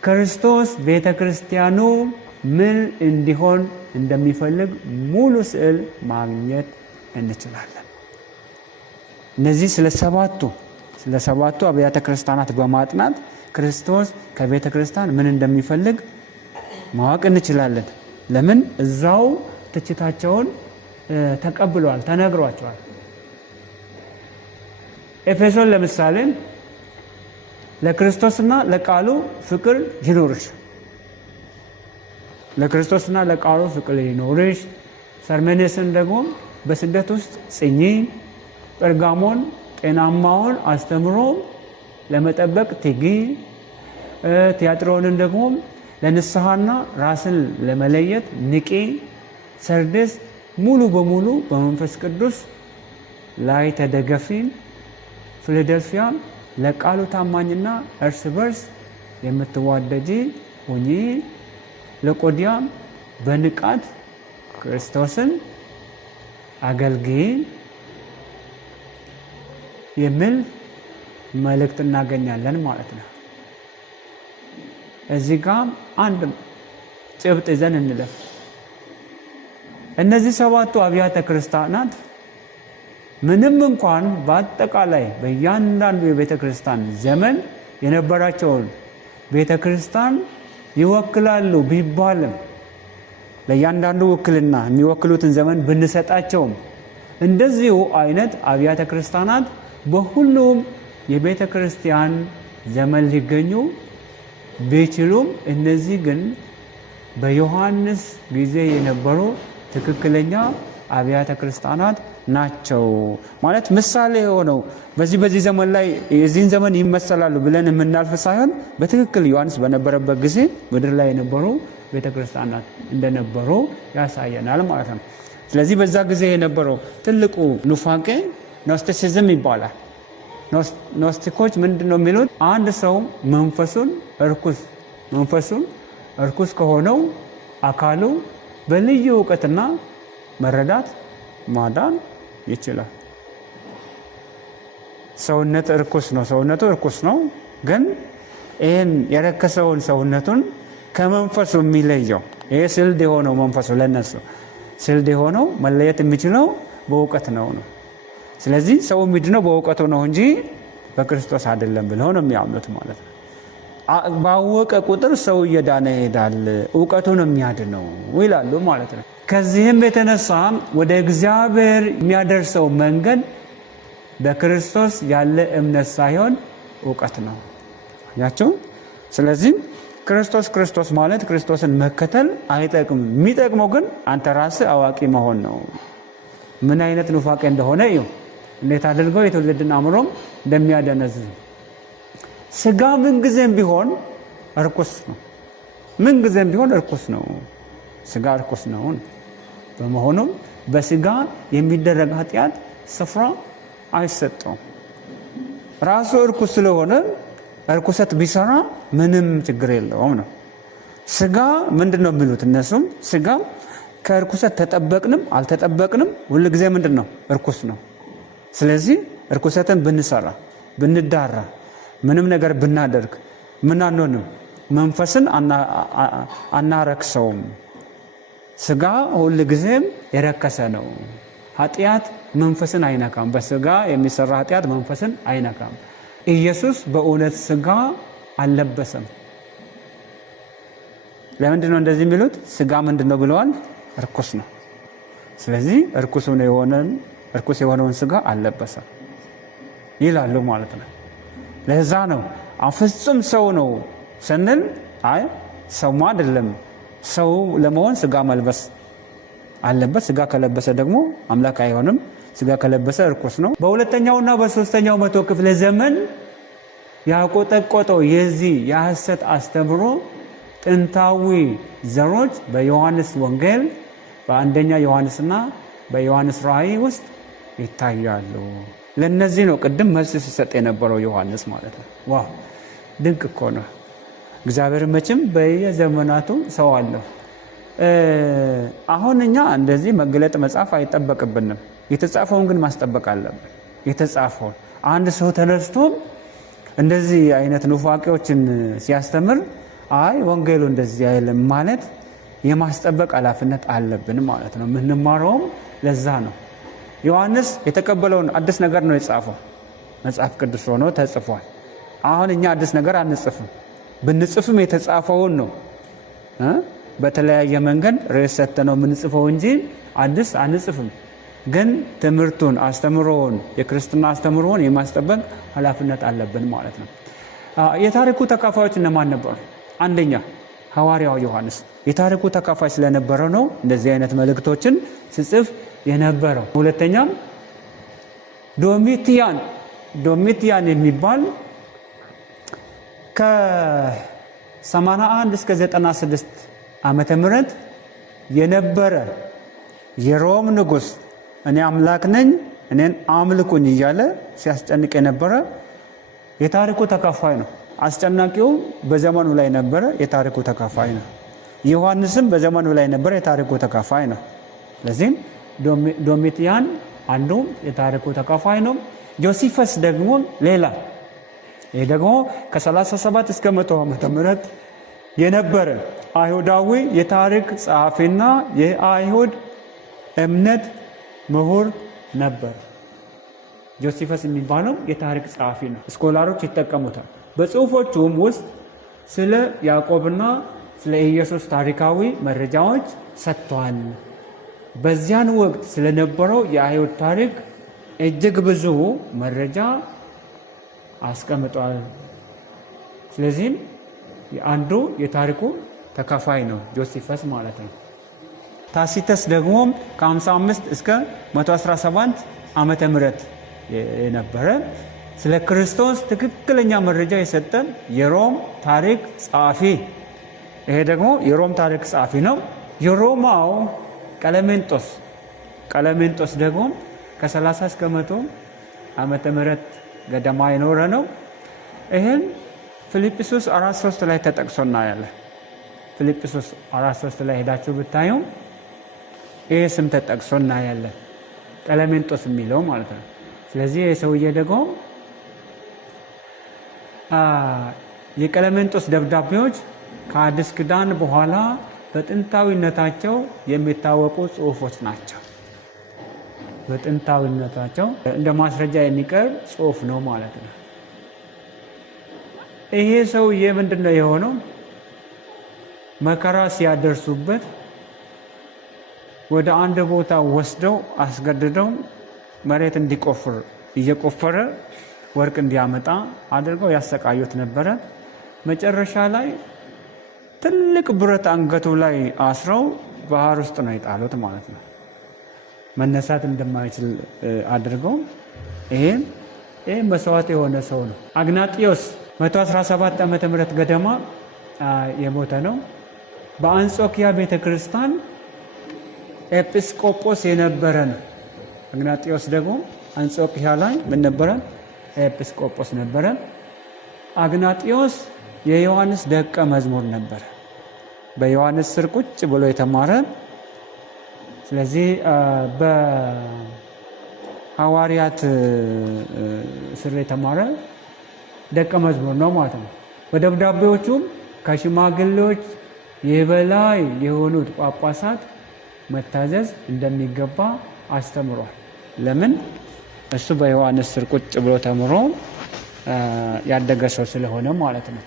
ክርስቶስ ቤተክርስቲያኑ ምን እንዲሆን እንደሚፈልግ ሙሉ ስዕል ማግኘት እንችላለን። እነዚህ ስለ ሰባቱ አብያተ ክርስቲያናት በማጥናት ክርስቶስ ከቤተክርስቲያን ምን እንደሚፈልግ ማወቅ እንችላለን። ለምን? እዛው ትችታቸውን ተቀብለዋል፣ ተነግሯቸዋል። ኤፌሶን ለምሳሌ ለክርስቶስና ለቃሉ ፍቅር ይኖርሽ፣ ለክርስቶስና ለቃሉ ፍቅር ይኖርሽ። ሰርሜኔስን ደግሞ በስደት ውስጥ ጽኚ፣ ጴርጋሞን ጤናማውን አስተምሮ ለመጠበቅ ትጊ፣ ቲያጥሮንን ደግሞ ለንስሐና ራስን ለመለየት ንቂ፣ ሰርዴስ ሙሉ በሙሉ በመንፈስ ቅዱስ ላይ ተደገፊ፣ ፊላዴልፊያ ለቃሉ ታማኝና እርስ በርስ የምትዋደጂ ሁኚ፣ ለቆዲያ በንቃት ክርስቶስን አገልግይ የሚል መልእክት እናገኛለን ማለት ነው። እዚህ ጋር አንድ ጭብጥ ይዘን እንለፍ። እነዚህ 7ቱ አብያተ ክርስቲያናት ምንም እንኳን በአጠቃላይ በእያንዳንዱ የቤተ ክርስቲያን ዘመን የነበራቸውን ቤተ ክርስቲያን ይወክላሉ ቢባልም ለእያንዳንዱ ውክልና የሚወክሉትን ዘመን ብንሰጣቸውም እንደዚሁ አይነት አብያተ ክርስቲያናት በሁሉም የቤተ ክርስቲያን ዘመን ሊገኙ ቢችሉም እነዚህ ግን በዮሐንስ ጊዜ የነበሩ ትክክለኛ አብያተ ክርስቲያናት ናቸው ማለት ምሳሌ ሆነው በዚህ ዘመን ላይ የዚህን ዘመን ይመሰላሉ ብለን የምናልፍ ሳይሆን በትክክል ዮሐንስ በነበረበት ጊዜ ምድር ላይ የነበሩ ቤተክርስቲያናት እንደነበሩ ያሳየናል ማለት ነው። ስለዚህ በዛ ጊዜ የነበረው ትልቁ ኑፋቄ ኖስቲሲዝም ይባላል። ኖስቲኮች ምንድነው የሚሉት? አንድ ሰው መንፈሱን እርኩስ ከሆነው አካሉ በልዩ እውቀትና መረዳት ማዳን ይችላል። ሰውነቱ እርኩስ ነው፣ ግን ይህን የረከሰውን ሰውነቱን ከመንፈሱ የሚለየው ይሄ ስልድ የሆነው መንፈሱ ለነሱ ስልድ የሆነው መለየት የሚችለው በእውቀት ነው። ስለዚህ ሰው የሚድነው በእውቀቱ ነው እንጂ በክርስቶስ አይደለም ብለው ነው የሚያምኑት ማለት ነው። ባወቀ ቁጥር ሰው እየዳነ ይሄዳል፣ እውቀቱ ነው የሚያድነው ይላሉ ማለት ነው። ከዚህም የተነሳ ወደ እግዚአብሔር የሚያደርሰው መንገድ በክርስቶስ ያለ እምነት ሳይሆን እውቀት ነው ያቸው። ስለዚህ ክርስቶስ ማለት ክርስቶስን መከተል አይጠቅምም። የሚጠቅመው ግን አንተ ራስህ አዋቂ መሆን ነው። ምን አይነት ኑፋቄ እንደሆነ እዩ። እንዴት አድርገው የትውልድን አእምሮም እንደሚያደነዝዙ። ስጋ ምንጊዜም ቢሆን እርኩስ ነው። ምንጊዜም ቢሆን እርኩስ ነው። ስጋ እርኩስ ነው። በመሆኑም በስጋ የሚደረግ ኃጢአት ስፍራ አይሰጠውም። ራሱ እርኩስ ስለሆነ እርኩሰት ቢሰራ ምንም ችግር የለውም ነው። ስጋ ምንድነው የሚሉት እነሱም? ስጋ ከእርኩሰት ተጠበቅንም አልተጠበቅንም ሁሉ ጊዜ ምንድነው? እርኩስ ነው። ስለዚህ እርኩሰትን ብንሰራ ብንዳራ ምንም ነገር ብናደርግ ምን አንሆንም? መንፈስን አናረክሰውም። ስጋ ሁሉ ጊዜም የረከሰ ነው። ኃጢአት መንፈስን አይነካም። በስጋ የሚሰራ ኃጢአት መንፈስን አይነካም። ኢየሱስ በእውነት ስጋ አልለበሰም። ለምንድን ነው እንደዚህ የሚሉት? ስጋ ምንድነው ብለዋል? እርኩስ ነው። ስለዚህ እርኩስ የሆነውን ስጋ አልለበሰም ይላሉ ማለት ነው። ለዛ ነው ፍጹም ሰው ነው ስንል አይ ሰውማ አይደለም፣ ሰው ለመሆን ስጋ መልበስ አለበት። ስጋ ከለበሰ ደግሞ አምላክ አይሆንም። ስጋ ከለበሰ እርኩስ ነው። በሁለተኛውና በሶስተኛው መቶ ክፍለ ዘመን ያቆጠቆጠው የዚህ የሐሰት አስተምሮ ጥንታዊ ዘሮች በዮሐንስ ወንጌል በአንደኛ ዮሐንስና በዮሐንስ ራእይ ውስጥ ይታያሉ። ለነዚህ ነው ቅድም መልስ ሲሰጥ የነበረው ዮሐንስ ማለት ነው። ዋው ድንቅ እኮ ነው። እግዚአብሔር መቼም በየዘመናቱ ሰው አለው። አሁን እኛ እንደዚህ መግለጥ መጻፍ አይጠበቅብንም። የተጻፈውን ግን ማስጠበቅ አለብን። የተጻፈውን አንድ ሰው ተነስቶም እንደዚህ አይነት ኑፋቄዎችን ሲያስተምር አይ ወንጌሉ እንደዚህ አይልም ማለት የማስጠበቅ ኃላፊነት አለብን ማለት ነው። የምንማረውም ለዛ ነው። ዮሐንስ የተቀበለውን አዲስ ነገር ነው የጻፈው። መጽሐፍ ቅዱስ ሆኖ ተጽፏል። አሁን እኛ አዲስ ነገር አንጽፍም። ብንጽፍም የተጻፈውን ነው በተለያየ መንገድ ርዕስ ሰጥተነው የምንጽፈው እንጂ አዲስ አንጽፍም። ግን ትምህርቱን አስተምሮውን የክርስትና አስተምሮውን የማስጠበቅ ኃላፊነት አለብን ማለት ነው። የታሪኩ ተካፋዮች እነማን ነበሩ? አንደኛ ሐዋርያው ዮሐንስ የታሪኩ ተካፋይ ስለነበረ ነው እንደዚህ አይነት መልእክቶችን ሲጽፍ የነበረው። ሁለተኛም ዶሚቲያን የሚባል ከ81 እስከ 96 ዓመተ ምህረት የነበረ የሮም ንጉሥ እኔ አምላክ ነኝ እኔን አምልኩኝ እያለ ሲያስጨንቅ የነበረ የታሪኩ ተካፋይ ነው። አስጨናቂው በዘመኑ ላይ ነበረ፣ የታሪኩ ተካፋይ ነው። ዮሐንስም በዘመኑ ላይ ነበረ፣ የታሪኩ ተካፋይ ነው። ስለዚህም ዶሚቲያን አንዱ የታሪኩ ተካፋይ ነው። ጆሲፈስ ደግሞ ሌላ፣ ይህ ደግሞ ከ37 እስከ 100 ዓመተ ምህረት የነበረ አይሁዳዊ የታሪክ ጸሐፊና የአይሁድ እምነት ምሁር ነበር። ጆሲፈስ የሚባለው የታሪክ ጸሐፊ ነው። ስኮላሮች ይጠቀሙታል። በጽሁፎቹም ውስጥ ስለ ያዕቆብና ስለ ኢየሱስ ታሪካዊ መረጃዎች ሰጥቷል። በዚያን ወቅት ስለነበረው የአይሁድ ታሪክ እጅግ ብዙ መረጃ አስቀምጧል። ስለዚህም አንዱ የታሪኩ ተካፋይ ነው ጆሲፈስ ማለት ነው። ታሲተስ ደግሞ ከ55 እስከ 117 ዓመተ ምህረት የነበረ ስለ ክርስቶስ ትክክለኛ መረጃ የሰጠ የሮም ታሪክ ጸሐፊ። ይሄ ደግሞ የሮም ታሪክ ጸሐፊ ነው። የሮማው ቀለሜንጦስ ደግሞ ከ30 እስከ 100 ዓመተ ምህረት ገደማ የኖረ ነው። ይህን ፊልጵስዩስ 4:3 ላይ ተጠቅሶ እናያለን። ፊልጵስዩስ 4:3 ላይ ሄዳችሁ ብታዩ ይህ ስም ተጠቅሶ እናያለን። ቀለሜንጦስ የሚለው ማለት ነው። ስለዚህ የሰውዬ ደግሞ የቀለሜንጦስ ደብዳቤዎች ከአዲስ ኪዳን በኋላ በጥንታዊነታቸው የሚታወቁ ጽሑፎች ናቸው። በጥንታዊነታቸው እንደ ማስረጃ የሚቀርብ ጽሑፍ ነው ማለት ነው። ይሄ ሰውዬ ምንድነው የሆነው? መከራ ሲያደርሱበት ወደ አንድ ቦታ ወስደው አስገድደው መሬት እንዲቆፍር እየቆፈረ ወርቅ እንዲያመጣ አድርገው ያሰቃዩት ነበረ። መጨረሻ ላይ ትልቅ ብረት አንገቱ ላይ አስረው ባህር ውስጥ ነው የጣሉት ማለት ነው። መነሳት እንደማይችል አድርገው ይሄ መስዋዕት የሆነ ሰው ነው። አግናጢዮስ 117 ዓመተ ምህረት ገደማ የሞተ ነው። በአንጾኪያ ቤተክርስቲያን ኤጲስቆጶስ የነበረ ነው። አግናጢዮስ ደግሞ አንጾኪያ ላይ ምን ነበረ? ኤጲስቆጶስ ነበረ። አግናጢዮስ የዮሐንስ ደቀ መዝሙር ነበረ። በዮሐንስ ስር ቁጭ ብሎ የተማረ፣ ስለዚህ በሐዋርያት ስር የተማረ ደቀ መዝሙር ነው ማለት ነው። በደብዳቤዎቹም ከሽማግሌዎች የበላይ የሆኑት ጳጳሳት መታዘዝ እንደሚገባ አስተምሯል። ለምን? እሱ በዮሐንስ ስር ቁጭ ብሎ ተምሮ ያደገ ሰው ስለሆነ ማለት ነው።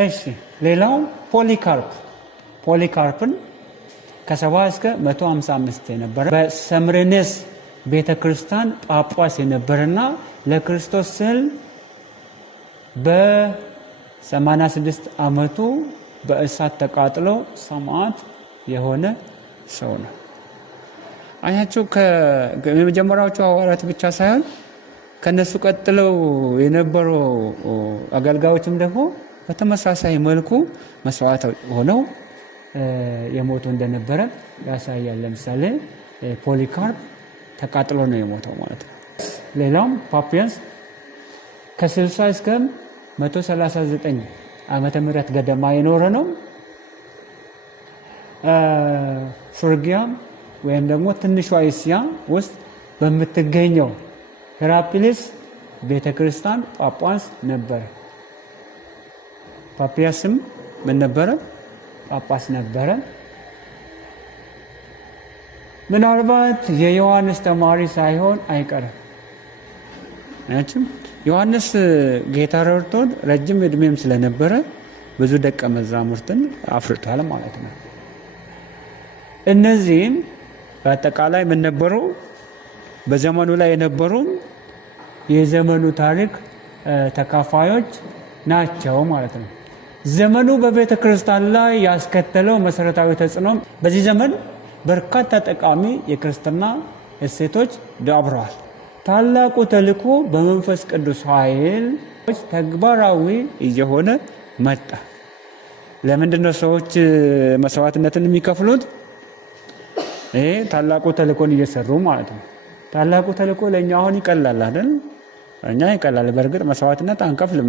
እሺ፣ ሌላው ፖሊካርፕን ከ70 እስከ 155 የነበረ በሰምሬኔስ ቤተክርስቲያን ጳጳስ የነበረና ለክርስቶስ ስዕል በ86 ዓመቱ በእሳት ተቃጥሎ ሰማዕት የሆነ ሰው ነው። አያችሁ፣ ከመጀመሪያዎቹ ሐዋርያት ብቻ ሳይሆን ከነሱ ቀጥለው የነበሩ አገልጋዮችም ደግሞ በተመሳሳይ መልኩ መስዋዕት ሆነው የሞቱ እንደነበረ ያሳያል። ለምሳሌ ፖሊካርፕ ተቃጥሎ ነው የሞተው ማለት ነው። ሌላውም ፓፒያንስ ከ60 እስከ 139 ዓመተ ምህረት ገደማ የኖረ ነው። ፍርጊያ ወይም ደግሞ ትንሿ እስያ ውስጥ በምትገኘው ሄራፒሊስ ቤተክርስቲያን ጳጳስ ነበረ። ፓፒያስም ምን ነበረ? ጳጳስ ነበረ። ምናልባት የዮሐንስ ተማሪ ሳይሆን አይቀርም። ናችም ዮሐንስ ጌታ ረድቶት ረጅም እድሜም ስለነበረ ብዙ ደቀ መዛሙርትን አፍርቷል ማለት ነው። እነዚህም በአጠቃላይ ምን ነበሩ? በዘመኑ ላይ የነበሩ የዘመኑ ታሪክ ተካፋዮች ናቸው ማለት ነው። ዘመኑ በቤተ ክርስቲያን ላይ ያስከተለው መሰረታዊ ተጽዕኖ፣ በዚህ ዘመን በርካታ ጠቃሚ የክርስትና እሴቶች ዳብረዋል። ታላቁ ተልእኮ በመንፈስ ቅዱስ ኃይል ተግባራዊ እየሆነ መጣ። ለምንድነው ሰዎች መስዋዕትነትን የሚከፍሉት? ታላቁ ተልእኮን እየሰሩ ማለት ነው። ታላቁ ተልእኮ ለእኛ አሁን ይቀላል አይደል? እኛ ይቀላል። በእርግጥ መስዋዕትነት አንከፍልም፣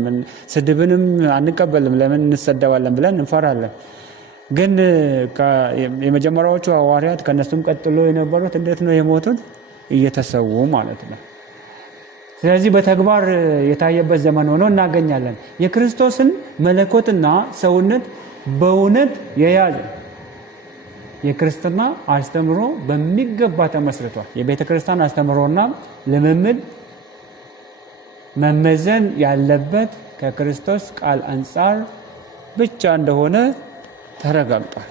ስድብንም አንቀበልም። ለምን እንሰደባለን ብለን እንፈራለን። ግን የመጀመሪያዎቹ ሐዋርያት ከነሱም ቀጥሎ የነበሩት እንዴት ነው የሞቱት? እየተሰዉ ማለት ነው። ስለዚህ በተግባር የታየበት ዘመን ሆኖ እናገኛለን። የክርስቶስን መለኮትና ሰውነት በእውነት የያዘ የክርስትና አስተምሮ በሚገባ ተመስርቷል። የቤተ ክርስቲያን አስተምሮና ልምምድ መመዘን ያለበት ከክርስቶስ ቃል አንጻር ብቻ እንደሆነ ተረጋግጧል።